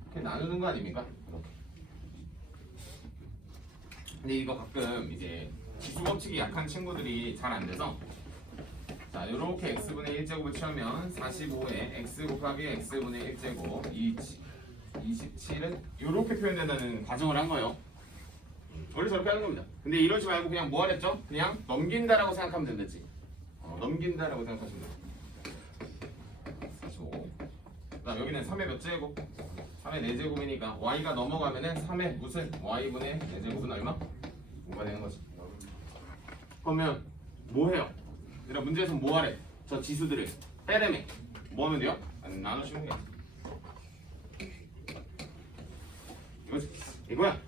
이렇게 나누는 거 아닙니까? 근데 이거 가끔 이제 지수 법칙이 약한 친구들이 잘 안 돼서 자, 이렇게 x분의 1제곱을 취하면 45에 x 곱하기 x분의 1제곱 27은 이렇게 표현된다는 가정을 한 거예요. 원래 저렇게 하는 겁니다. 근데 이러지 말고 그냥 뭐 하랬죠? 그냥 넘긴다라고 생각하면 된다지. 넘긴다라고 생각하시면 돼요. 45. 그다음 여기는 3의 몇 제곱? 3의 4제곱이니까 y가 넘어가면은 3의 무슨 y분의 4제곱은 얼마? 5가 되는 거지. 그러면 뭐 해요? 얘들아 문제에서 뭐 하래? 저 지수들을 빼래매. 뭐 하면 돼요? 나누시면 돼요. 이거지. 이거야.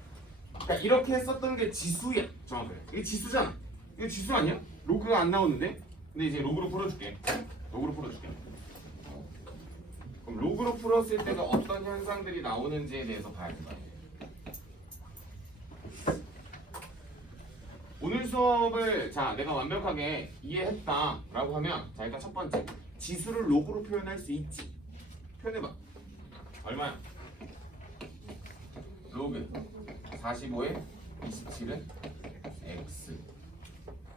그러니까 이렇게 썼던 게 지수야. 정확하게. 이게 지수잖아. 이거 지수 아니야? 로그가 안 나오는데? 근데 이제 로그로 풀어줄게. 로그로 풀어줄게. 그럼 로그로 풀었을 때가 어떤 현상들이 나오는지에 대해서 봐야 된다. 오늘 수업을 자 내가 완벽하게 이해했다라고 하면 자 일단 첫 번째 지수를 로그로 표현할 수 있지. 표현해봐. 얼마야? 로그 45에 27은 x.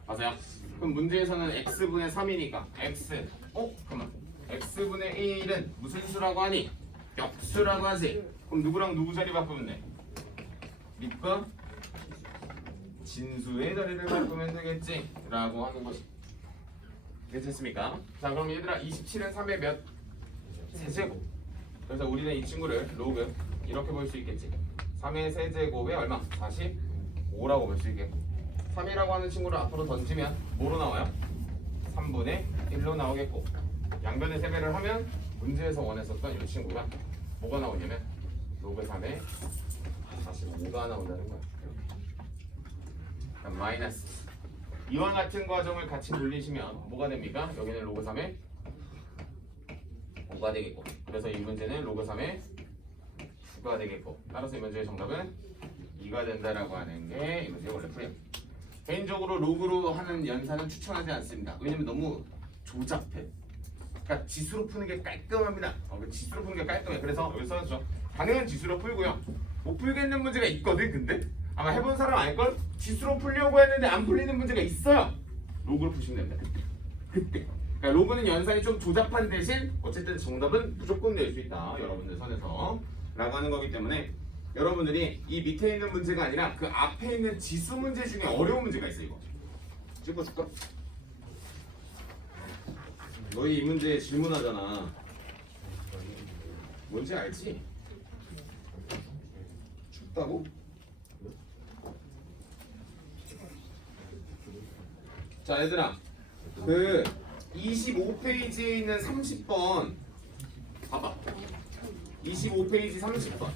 맞아요? 그럼 문제에서는 x분의 3이니까 x. 잠깐만. x분의 1은 무슨 수라고 하니? 역수라고 하지. 그럼 누구랑 누구 자리 바꾸면 돼? 밑과 진수의 자리를 바꾸면 되겠지 라고 하는 것이. 괜찮습니까? 자 그럼 얘들아 27은 3의 몇? 세제곱. 그래서 우리는 이 친구를 로그 이렇게 볼 수 있겠지. 3의 세제곱에 얼마? 45라고 볼 수 있겠고 3이라고 하는 친구를 앞으로 던지면 뭐로 나와요? 3분의 1로 나오겠고 양변의 세배를 하면 문제에서 원했었던 이 친구가 뭐가 나오냐면 로그 3의 45가 나온다는 거야. 그럼 마이너스 이와 같은 과정을 같이 돌리시면 뭐가 됩니까? 여기는 로그 3의 5가 되겠고 그래서 이 문제는 로그 3의 9가 되겠고 따라서 이 문제의 정답은 2가 된다라고 하는 게 이 문제의 원래 풀이야. 개인적으로 로그로 하는 연산은 추천하지 않습니다. 왜냐면 너무 조잡해. 그러니까 지수로 푸는 게 깔끔합니다. 지수로 푸는 게 깔끔해. 그래서 여기 써놨죠. 가능한 지수로 풀고요. 못 풀겠는 문제가 있거든. 근데 아마 해본 사람 알걸? 지수로 풀려고 했는데 안 풀리는 문제가 있어요. 로그로 푸시면 됩니다. 그때. 그러니까 로그는 연산이 좀 조잡한 대신 어쨌든 정답은 무조건 낼 수 있다. 여러분들 선에서 라고 하는 거기 때문에 여러분들이 이 밑에 있는 문제가 아니라 그 앞에 있는 지수 문제 중에 어려운 문제가 있어. 이거 찍어줄까? 너희 이 문제 질문하잖아. 뭔지 알지? 춥다고? 자 얘들아 그 25페이지에 있는 30번 봐봐. 25페이지 30번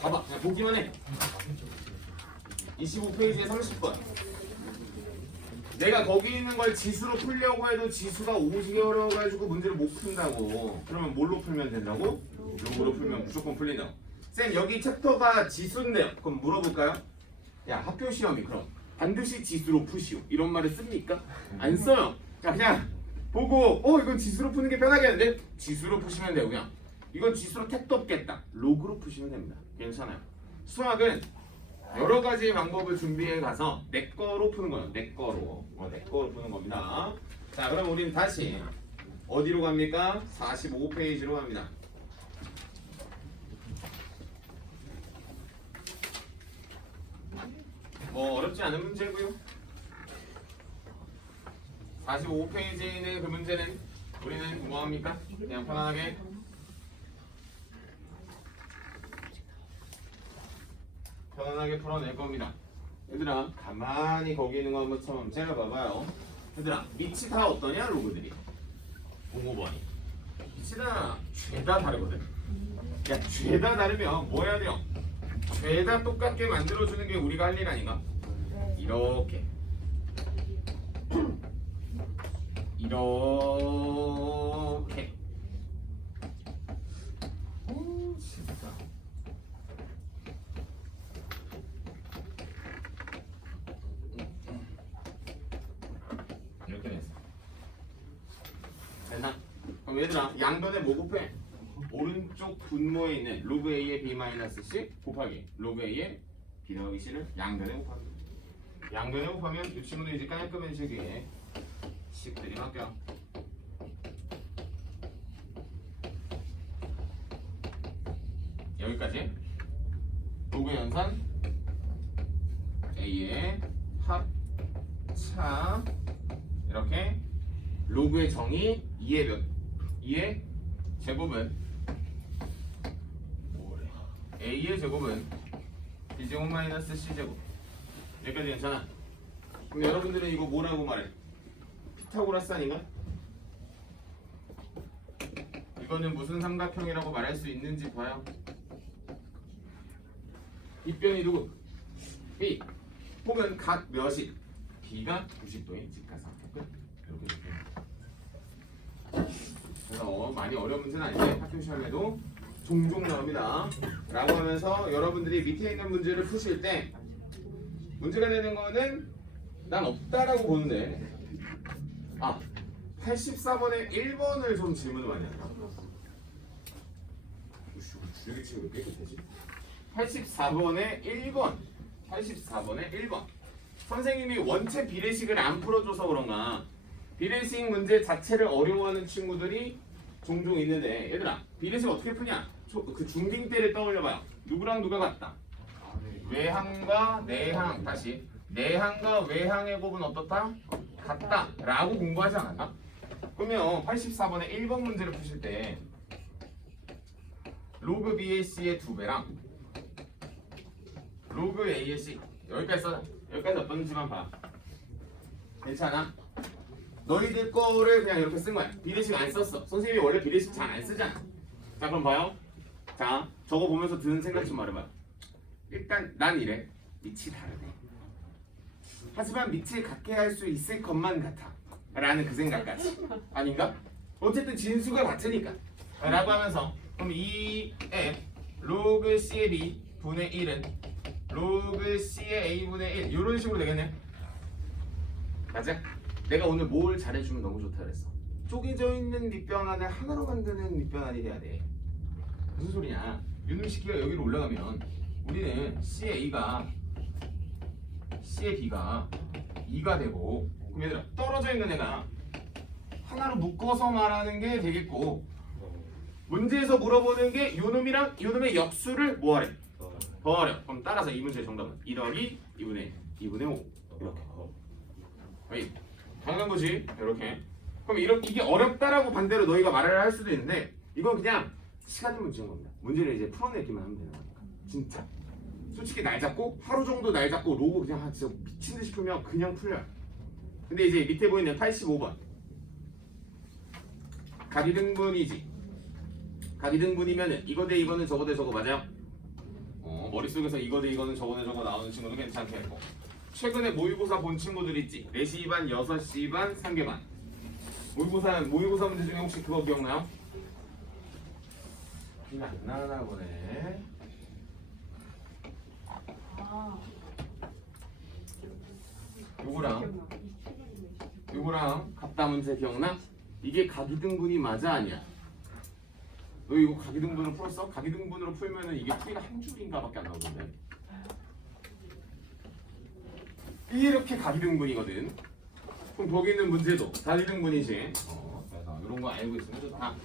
봐봐. 그냥 보기만 해. 25페이지에 30번 내가 거기 있는 걸 지수로 풀려고 해도 지수가 오지게 어려워가지고 문제를 못 푼다고. 그러면 뭘로 풀면 된다고? 로그로 풀면 무조건 풀린다고. 쌤 여기 챕터가 지수인데요. 그럼 물어볼까요? 야 학교 시험이 그럼 반드시 지수로 푸시오 이런 말을 씁니까? 안 써요. 자 그냥 보고 이건 지수로 푸는 게 편하겠는데 지수로 푸시면 돼요. 그냥 이건 지수로 택도 없겠다. 로그로 푸시면 됩니다. 괜찮아요. 수학은 여러 가지 방법을 준비해 가서 내 거로 푸는 거예요. 내 거로 푸는 겁니다. 자 그럼 우리는 다시 어디로 갑니까? 45페이지로 갑니다. 뭐 어렵지 않은 문제고요. 45페이지에 있는 그 문제는 우리는 뭐 합니까? 그냥 편안하게 풀어낼 겁니다. 얘들아 가만히 거기 있는 거 한번 처음 찾아봐봐요. 얘들아 밑이 다 어떠냐 로그들이? 05번이 밑이 다 죄다 다르거든. 야 죄다 다르면 뭐 해야 돼요? 죄다 똑같게 만들어주는 게 우리가 할 일 아닌가? 이렇게 이렇게 진짜 이렇게 됐어. 됐나? 그럼 얘들아 양변에 뭐 곱해? 오른쪽 분모에 있는 로그 a의 b-c 곱하기 로그 a의 b 더하기 c를 양변에 곱하기. 양변에 곱하면 이 친구도 이제 깔끔해지기에 10들이 바뀌어. 여기까지 로그 연산 a의 합차 이렇게 로그의 정의 2의 몇? 2의 제곱은 a의 제곱은 b제곱 마이너스 c제곱. 여기까지 괜찮아? 그럼 여러분들은 이거 뭐라고 말해? 피타고라스 아닌가? 이거는 무슨 삼각형이라고 말할 수 있는지 봐요. 빗변이 누구? B. 혹은 각 몇이? B가 90도인 직각삼각형. 이렇게 됩니다. 그래서 많이 어려운 문제는 아닌데 학교 시험에도 종종 나옵니다. 라고 하면서 여러분들이 밑에 있는 문제를 푸실 때 문제가 되는 거는 난 없다라고 보는데 84번에 1번을 좀 질문을 많이 한다. 주력이 지금 왜 깨끗하지? 84번에 1번 84번에 1번 선생님이 원체 비례식을 안 풀어줘서 그런가 비례식 문제 자체를 어려워하는 친구들이 종종 있는데 얘들아 비례식 어떻게 푸냐? 그 중딩 때를 떠올려봐요. 누구랑 누가 같다? 외항과 내항 다시 내항과 외항의 곱은 어떻다? 같다 라고 공부하지 않았나? 그러면 84번에 1번 문제를 푸실 때 로그 BAC의 2배랑 로그 AAC 여기까지 써 여기까지 어떤지만 봐. 괜찮아? 너희들 거를 그냥 이렇게 쓴 거야. 비례식 안 썼어. 선생님이 원래 비례식 잘 안 쓰잖아. 자 그럼 봐요. 자 저거 보면서 드는 생각 좀 말해봐요. 일단 난 이래. 밑이 다르네. 하지만 밑을 같게 할 수 있을 것만 같아 라는 그 생각까지 아닌가? 어쨌든 진수가 같으니까 라고 하면서 그럼 2F 로그 C의 B 분의 1은 로그 C의 A 분의 1 이런 식으로 되겠네. 맞아? 내가 오늘 뭘 잘해주면 너무 좋다 그랬어. 쪼개져 있는 밑변환을 하나로 만드는 밑변환이 돼야 돼. 무슨 소리냐? 유능시키가 여기로 올라가면 우리는 C의 A가 C의 B가 2가 되고 그럼 얘들아 떨어져 있는 애가 하나로 묶어서 말하는 게 되겠고 문제에서 물어보는 게 요놈이랑 요놈의 역수를 뭐하래? 더하래. 그럼 따라서 이 문제의 정답은 1더하기 2분의 5 이렇게 어이 당연한 거지 이렇게. 그럼 이게 어렵다라고 반대로 너희가 말을 할 수도 있는데 이건 그냥 시간이 문제인 겁니다. 문제를 이제 풀어내기만 하면 되는 거니까 진짜 솔직히 날 잡고 하루 정도 날 잡고 로고 그냥 진짜 미친 듯이 풀면 그냥 풀려요. 근데 이제 밑에 보이는 85번 각이등분이지. 각이등분이면은 이거 대 이거는 저거 대 저거 맞아요? 머릿속에서 이거 대 이거는 저거 대 저거 나오는 친구도 괜찮겠고 최근에 모의고사 본 친구들 있지? 4시 반, 6시 반, 3개 반 모의고사 문제 중에 혹시 그거 기억나요? 기억 안 나나 보네. 요거랑 같다 문제 기억나? 이게 각이등분이 맞아 아니야? 너 이거 각이등분으로 풀었어? 각이등분으로 풀면은 이게 풀이가 한 줄인가밖에 안 나오던데. 이렇게 각이등분이거든. 그럼 거기 있는 문제도 각이등분이지. 그래서 이런 거 알고 있으면 좋다.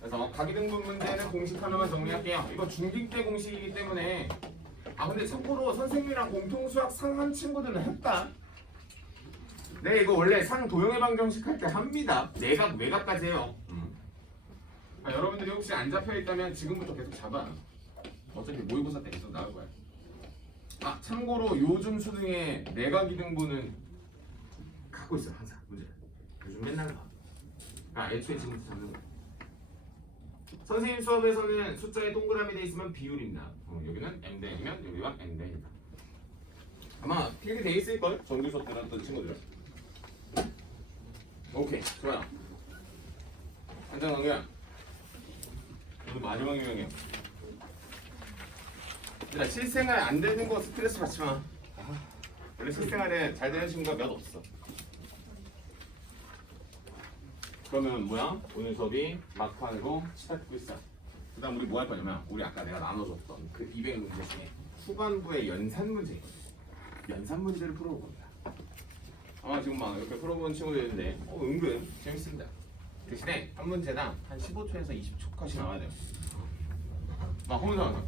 그래서 각이등분 문제는 공식 하나만 정리할게요. 이거 중딩 때 공식이기 때문에 근데 참고로 선생님이랑 공통수학 상한 친구들은 했다. 네 이거 원래 상 도형의 방정식 할 때 합니다. 내각 외각까지 해요. 여러분들이 혹시 안 잡혀있다면 지금부터 계속 잡아. 어차피 모의고사 때 계속 나올 거야. 참고로 요즘 수능에 내각 이등분은 갖고 있어 항상 문제. 요즘 맨날 봐. 애초에 지금부터 잡는 거야. 선생님 수업에서는 숫자에 동그라미 돼 있으면 비율입니다. 여기는 m대이면 여기가 n대입니다. 아마 필기 돼 있을걸? 정규 수업 들었던 친구들. 오케이 좋아요. 한장 넘겨. 오늘 마지막 유형이야. 얘들아 실생활 안 되는 거 스트레스 받지 마. 원래 실생활에 잘 되는 친구가 몇 없어. 그러면 뭐야? 오늘 수업이 막판으로 시작하고 있어. 그 다음 우리 뭐 할 거냐면 우리 아까 내가 나눠줬던 그 200문제 중에 후반부의 연산 문제거든. 연산 문제를 풀어볼 겁니다. 아마 지금 막 이렇게 풀어보는 친구들 있는데 은근 재밌습니다. 대신에 한 문제당 한 15초에서 20초까지 나와야 돼요. 막 혼자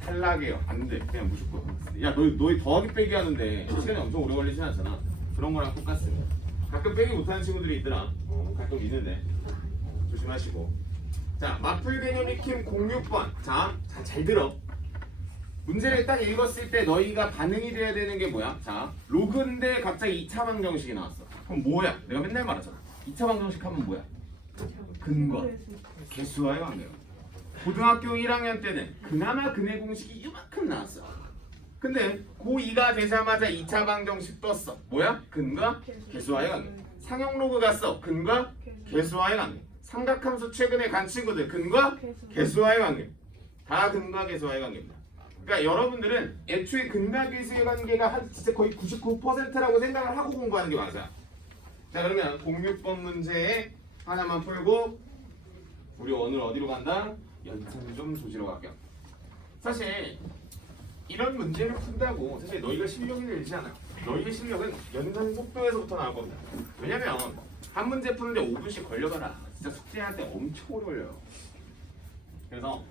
탈락이에요. 안 돼. 그냥 무조건. 야 너희 더하기 빼기 하는데 시간이 엄청 오래 걸리진 않잖아. 그런 거랑 똑같습니다. 가끔 빼기 못하는 친구들이 있더라. 가끔 있는데 조심하시고. 자 마플 개념 익힘 06번. 자 잘 들어. 문제를 딱 읽었을 때 너희가 반응이 돼야 되는 게 뭐야? 자 로그인데 갑자기 2차 방정식이 나왔어. 그럼 뭐야? 내가 맨날 말하잖아. 2차 방정식 하면 뭐야? 근거. 개수와의 관계요. 고등학교 1학년 때는 그나마 근해 공식이 이만큼 나왔어. 근데 고2가 되자마자 2차 방정식 떴어. 뭐야? 근과 계수와의 관계. 상형 로그 갔어. 근과 계수와의 관계. 삼각함수 최근에 간 친구들 근과 계수와의 관계. 다 근과 계수와의 관계입니다. 그러니까 여러분들은 애초에 근과 계수의 관계가 한 진짜 거의 99%라고 생각을 하고 공부하는 게 맞아. 자 그러면 06번 문제에 하나만 풀고 우리 오늘 어디로 간다? 연산 좀 조지러 갈게요. 사실 이런 문제를 푼다고 사실 너희가 실력이 늘지 않아. 너희의 실력은 연산 속도에서부터 나올 겁니다. 왜냐면 한 문제 푸는데 5분씩 걸려봐라. 진짜 숙제할 때 엄청 오래 걸려요. 그래서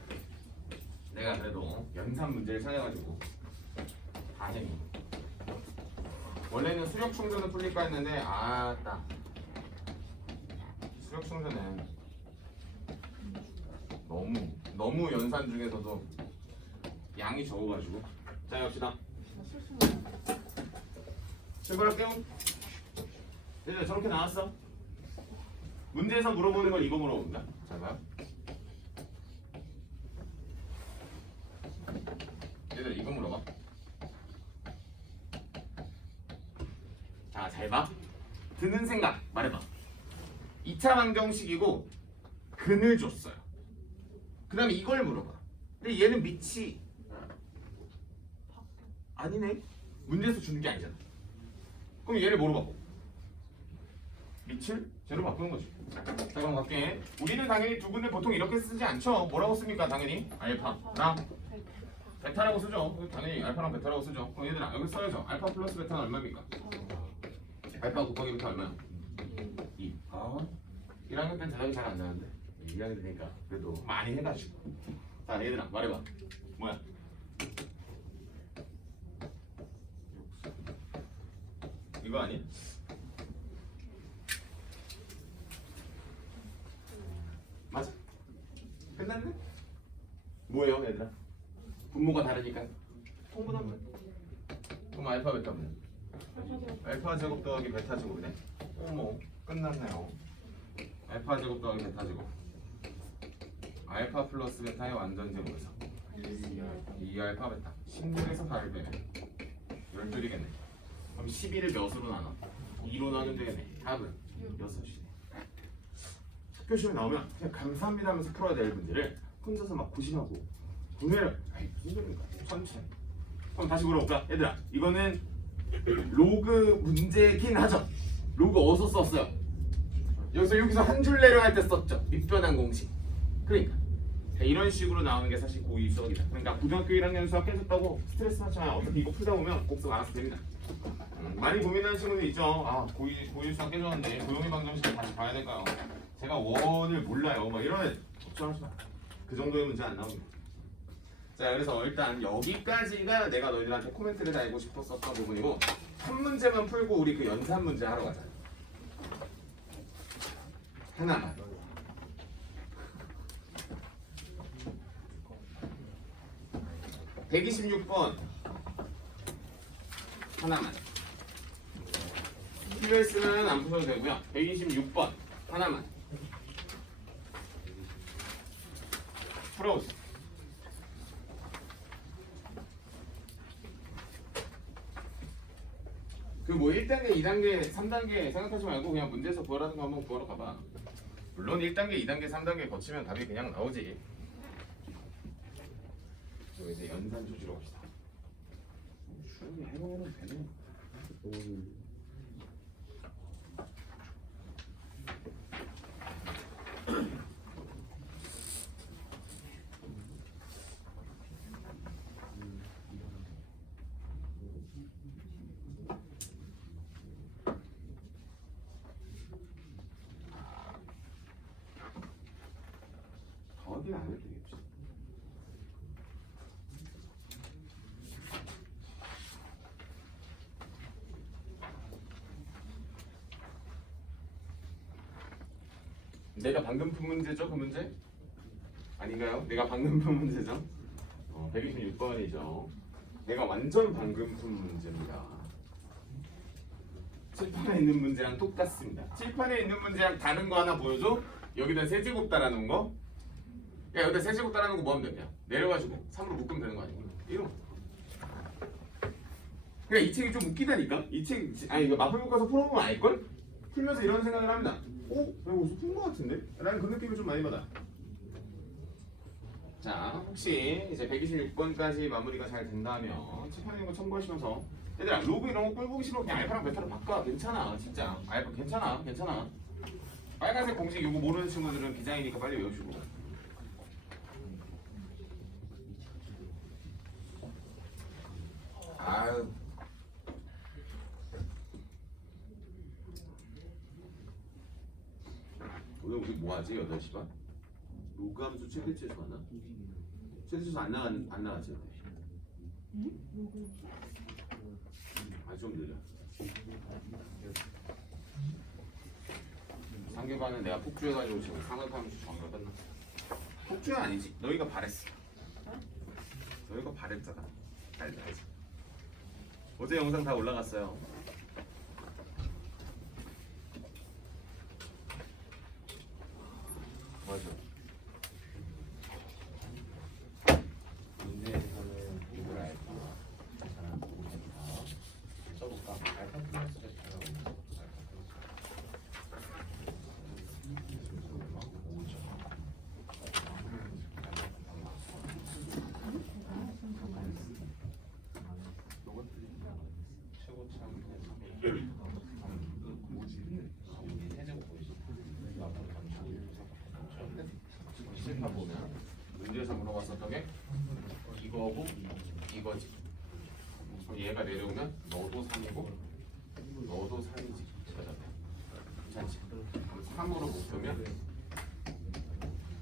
내가 그래도 연산 문제를 찾아가지고 다행히 원래는 수력 충전을 풀릴까 했는데 아따 수력 충전은 너무 연산 중에서도 양이 적어가지고 자 엽시다. 출발할게요. 얘들 저렇게 나왔어. 문제에서 물어보는 건 이거 물어본다. 잘 봐요. 얘들 이거 물어봐. 자, 잘 봐. 드는 생각 말해봐. 2차 방정식이고 근을 줬어요. 그 다음에 이걸 물어봐. 근데 얘는 밑이 아니네. 문제에서 주는 게 아니잖아. 그럼 얘를 뭐로 바꿔? 밑을 제로 바꾸는 거지. 자 그럼 갈게. 우리는 당연히 두 군데 보통 이렇게 쓰지 않죠. 뭐라고 씁니까? 당연히 알파랑 베타라고 쓰죠. 당연히 알파랑 베타라고 쓰죠. 그럼 얘들아 여기 써야죠. 알파 플러스 베타는 얼마입니까? 알파 곱하기 베타 얼마야? 2. 1학년 때는 대답이 잘 안 나는데 2학년 되니까 그래도 많이 해가지고. 자 얘들아 말해봐. 뭐야? 이거 아니야? 맞아. 끝났네? 뭐예요 얘들아? 분모가 다르니까 통분하면 그럼 알파 베타면 알파 제곱 더하기 베타 제곱이네. 어머 끝났네요. 알파 제곱 더하기 베타 제곱 알파 플러스 베타의 완전 제곱에서 2알파 베타 16에서 4를 빼면 12이겠네. 그럼 11을 몇으로 나눠? 2로 나누면 되겠네. 답은 6이네. 학교 시험에 나오면 그냥 감사합니다 하면서 풀어야 될 문제를 혼자서 막 고심하고 분해를 무슨 소리인가 천천히. 그럼 다시 물어볼까? 얘들아 이거는 로그 문제긴 하죠. 로그 어디서 썼어요? 여기서 한 줄 내려갈 때 썼죠. 밑변환 공식. 그러니까 이런 식으로 나오는 게 사실 고2 수학이다. 그러니까 고등학교 1학년 수학 깨졌다고 스트레스 받지 마요. 어차피 이거 풀다 보면 곡선 알아서 됩니다. 많이 고민하는 친구들 있죠. 아 고2 수학 깨졌는데 고용의 방정식을 다시 봐야 될까요? 제가 원을 몰라요. 막 이러면 걱정하지 마. 그 정도의 문제 안 나옵니다. 자 그래서 일단 여기까지가 내가 너희들한테 코멘트를 달고 싶었었던 부분이고 한 문제만 풀고 우리 그 연산 문제 하러 가자. 하나만. (126번) 하나만. 필요했으면 안 푸셔도 되고요. 126번 하나만. 풀어보세요. 그 뭐 1단계, 2단계, 3단계 생각하지 말고 그냥 문제에서 구하라는 거 한번 구하러 가봐. 물론 1단계, 2단계, 3단계 거치면 답이 그냥 나오지. 저 이제 연산 조지로 갑시다. 충분히 해보면 되네. 더하기는 안 해도 되겠지. 내가 방금 푼 문제죠? 그 문제? 아닌가요? 내가 방금 푼 문제죠? 126번이죠. 내가 완전 방금 푼 문제입니다. 칠판에 있는 문제랑 똑같습니다. 칠판에 있는 문제랑 다른 거 하나 보여줘? 여기다 세제곱 달아놓은 거? 야 여기다 세제곱 따라하는 거 뭐 하면 되냐? 내려가지고 3으로 묶으면 되는 거 아니야? 이런 거. 그러니까 이 책이 좀 웃기다니까? 이 책, 아니 이거 마플북 가서 풀어보면 알걸? 풀면서 이런 생각을 합니다. 오? 내가 어디서 푼 거 같은데? 라는 그 느낌을 좀 많이 받아. 자, 혹시 이제 126번까지 마무리가 잘 된다면 칠판인 거 참고하시면서 얘들아 로그 이런 거 꿀보기 싫어 그냥 알파랑 베타로 바꿔. 괜찮아 진짜. 알파 괜찮아 괜찮아. 빨간색 공식 요거 모르는 친구들은 비장이니까 빨리 외우시고. 아유. 오늘 우리 뭐 하지? 8시 반? 로그 함수 최대치에서 만나? 최대치에서 안 나갔지? 아, 좀 느려. 상계반은 내가 폭주해가지고 지금 상업함수 정리가 끝났어. 폭주는 아니지. 너희가 바랬어. 너희가 바랬잖아. 알지. 어제 영상 다 올라갔어요. 맞아. 문제에서는 이걸 알파 자 써볼까? 알파 플러스 베타라고 있어. 보면 문제에서 물어봤었던 게 이거고 이거지. 그럼 얘가 내려오면 너도 3이고 너도 3이지. 괜찮지? 그럼 3으로 묶으면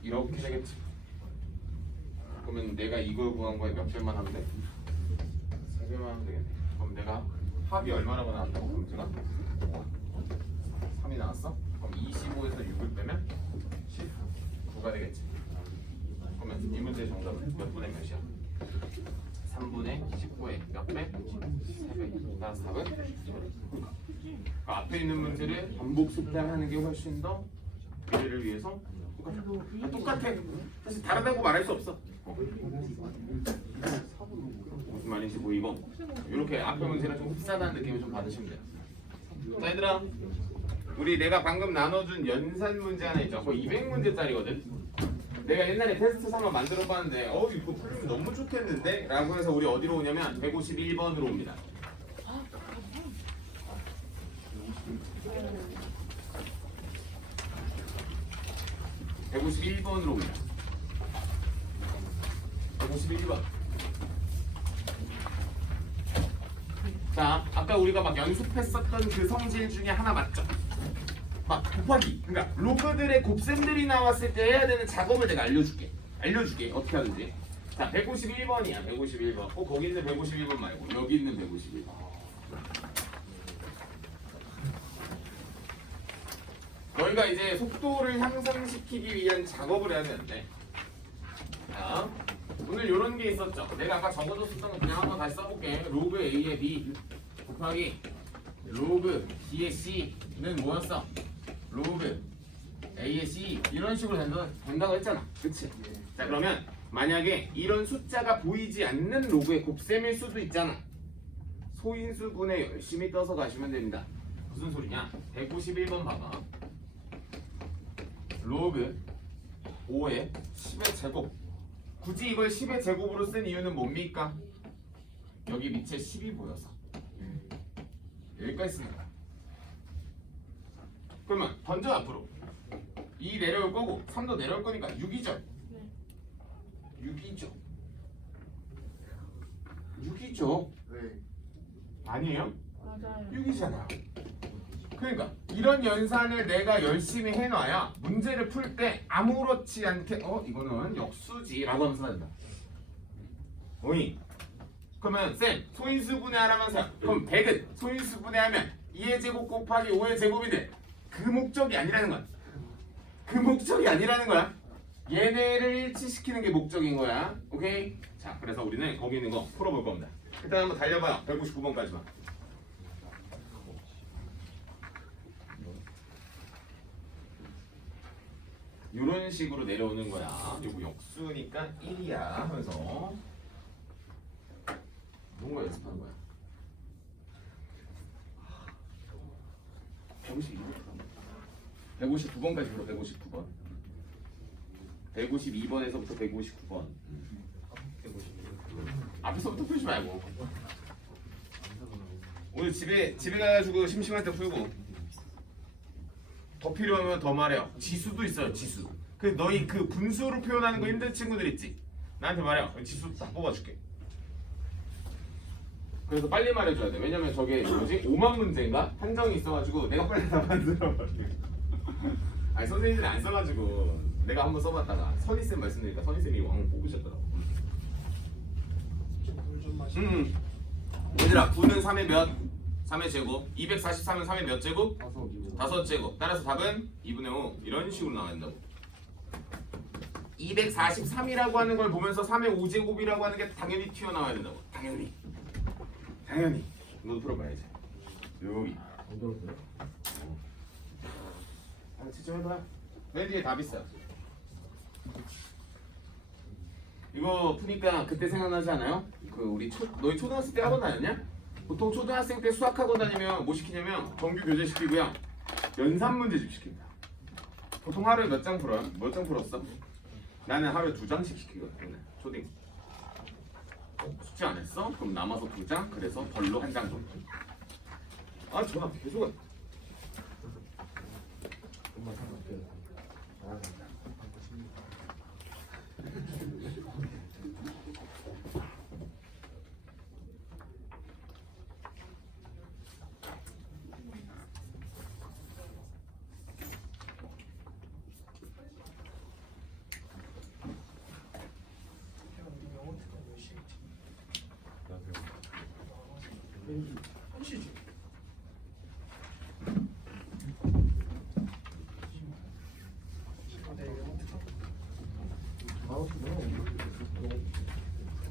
이렇게 되겠지. 그러면 내가 이걸 구한 거에 몇 배만 하면 돼? 3배만 하면 되겠네. 그럼 내가 합이 얼마나 나왔다고? 문제가 3이 나왔어? 그럼 25에서 6을 빼면 19가 되겠지. 그러면 이 문제의 정답은 몇 분의 몇이야? 3분의 19의 몇 배? 3배. 따라서 답은 2배. 앞에 있는 문제를 반복 숙달하는 게 훨씬 더 미래를 위해서 똑같아. 사실 다르다고 말할 수 없어. 무슨 말인지 보이고 이렇게 앞에 문제가 좀 흡사하다는 느낌을 좀 받으시면 돼요. 자 얘들아, 우리 내가 방금 나눠준 연산 문제 하나 있죠. 그거 200문제짜리거든. 내가 옛날에 테스트 삼아 만들어 봤는데 이거 풀리면 너무 좋겠는데? 라고 해서 우리 어디로 오냐면 151번으로 옵니다. (151번으로) 옵니다. 151번. 자, 아까 우리가 막 연습했었던 그 성질 중에 하나 맞죠? 막 곱하기. 그러니까 로그들의 곱셈들이 나왔을 때 해야 되는 작업을 내가 알려줄게. 어떻게 하는지. 자, 151번이야. 151번. 거기 있는 151번 말고 여기 있는 151번. 너희가 이제 속도를 향상시키기 위한 작업을 해야 되는데, 자, 오늘 이런 게 있었죠. 내가 아까 적어줬었던 거 그냥 한번 다시 써볼게. 로그 A의 B 곱하기 로그 B의 C는 뭐였어? 로그 A의 C 이런 식으로 된다고 했잖아. 그치? 자, 그러면 만약에 이런 숫자가 보이지 않는 로그의 곱셈일 수도 있잖아. 소인수분해 열심히 떠서 가시면 됩니다. 무슨 소리냐? 191번 봐봐. 로그 5의 10의 제곱. 굳이 이걸 10의 제곱으로 쓴 이유는 뭡니까? 여기 밑에 10이 보여서. 여기까지 쓰는 거야. 그러면 던져 앞으로. 2 내려올 거고 3도 내려올 거니까 6이죠. 6이죠. 6이죠. 네. 아니에요? 맞아요. 6이잖아요. 그러니까 이런 연산을 내가 열심히 해놔야 문제를 풀 때 아무렇지 않게 이거는 역수지 라고 하면서 된다. 오이. 그러면 쌤 소인수 분해하라면서요. 그럼 100은 소인수 분해하면 2의 제곱 곱하기 5의 제곱인데 그 목적이 아니라는 거야. 그 목적이 아니라는 거야. 얘네를 일치시키는 게 목적인 거야. 오케이? 자, 그래서 우리는 거기 있는 거 풀어볼 겁니다. 일단 한번 달려봐요. 199번까지만. 이런 식으로 내려오는 거야. 요거 역수니까 1이야 하면서 이런 거 연습하는 거야. 159번까지 불러. 159번. 152번에서부터 159번. 앞에서부터 풀지 말고. 오늘 집에 가가지고 심심할 때 풀고. 더 필요하면 더 말해요. 지수도 있어요. 지수. 그 너희 그 분수로 표현하는 거 힘든 친구들 있지? 나한테 말해요. 지수 다 뽑아줄게. 그래서 빨리 말해줘야 돼. 왜냐면 저게 뭐지? 5만 문제인가? 한정이 있어가지고 내가 빨리 다 만들어버려. 아니 선생님들이 안 써가지고 내가 한번 써봤다가 선희쌤 말씀드리니까 선희쌤이 왕 뽑으셨더라고. 얘들아 9는 3의 몇? 3의 제곱. 243은 3의 몇 제곱? 5제곱. 따라서 답은 2분의 5 이런 식으로 나와야 된다고. 243이라고 하는 걸 보면서 3의 5제곱이라고 하는 게 당연히 튀어나와야 된다고. 당연히 너도 풀어봐야지. 여기 좀 해봐. 맨 뒤에 답 있어. 이거 푸니까 그때 생각나지 않아요? 그 우리 너희 초등학생 때 학원 다녔냐? 보통 초등학생 때 수학 학원 다니면 뭐 시키냐면 정규 교재 시키고요. 연산 문제집 시킵니다. 보통 하루에 몇 장 풀어요? 몇 장 풀었어? 나는 하루에 2장씩 시키거든. 초딩. 숙제 안 했어? 그럼 남아서 2장? 그래서 벌로 1장 정도. 아 전화 계속 왔다. 한시지.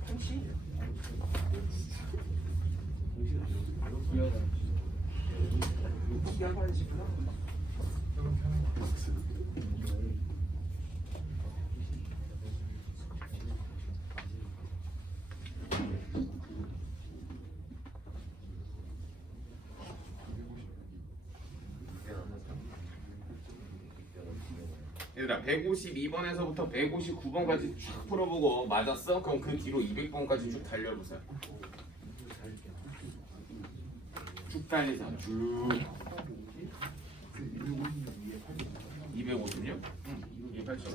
한시? 기아관이시구나. 얘들아 152번에서부터 159번까지 쭉 풀어보고 맞았어? 그럼 그 뒤로 200번까지 쭉 달려보세요. 쭉 달리세요. 쭉 256? 응 280.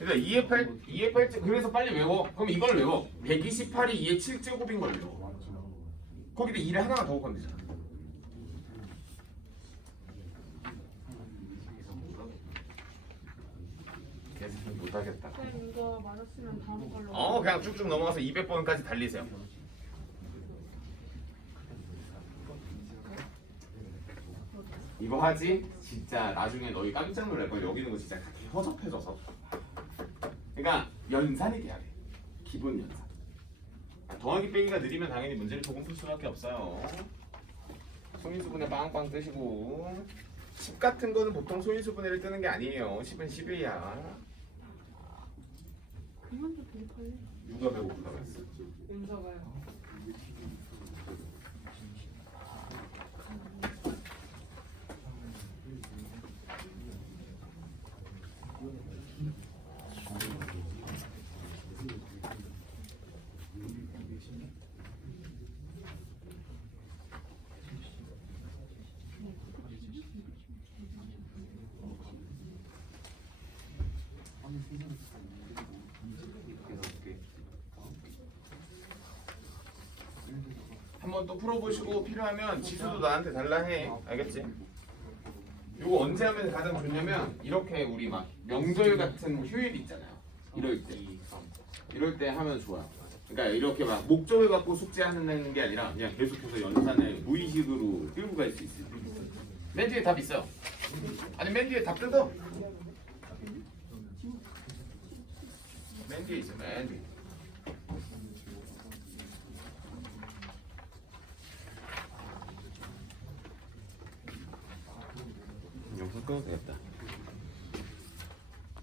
얘들아 2의 8 그래서 빨리 외워. 그럼 이걸 외워. 128이 2의 7제곱인 걸 외워. 거기다 2를 하나가 더 건드잖아. 못하겠다. 그냥 이거 맞았으면 다음 걸로. 그냥 쭉쭉 넘어가서 200번까지 달리세요. 이거 하지? 진짜 나중에 너희 깜짝 놀랄걸. 여기 있는 거 진짜 허접해져서. 그러니까 연산이 돼야 돼. 기본 연산. 더하기 빼기가 느리면 당연히 문제를 조금 풀 수밖에 없어요. 소인수분해 빵빵 뜨시고 10 같은 거는 보통 소인수분해를 뜨는 게 아니에요. 10은 11이야. 그만도 배고파요. 누가 배고프다고 했어? 은서가요. 한번 또 풀어보시고 필요하면 지수도 나한테 달라 해. 알겠지? 이거 언제 하면 가장 좋냐면 이렇게 우리 막 명절 같은 휴일 있잖아요. 이럴 때 하면 좋아요. 그러니까 이렇게 막 목적을 갖고 숙제하는 게 아니라 그냥 계속해서 연산을 무의식으로 끌고 갈 수 있어요. 맨 뒤에 답 있어요. 아니 맨 뒤에 답 뜯어. 맨 뒤에 있어. 맨 뒤에. 섞으면 되겠다.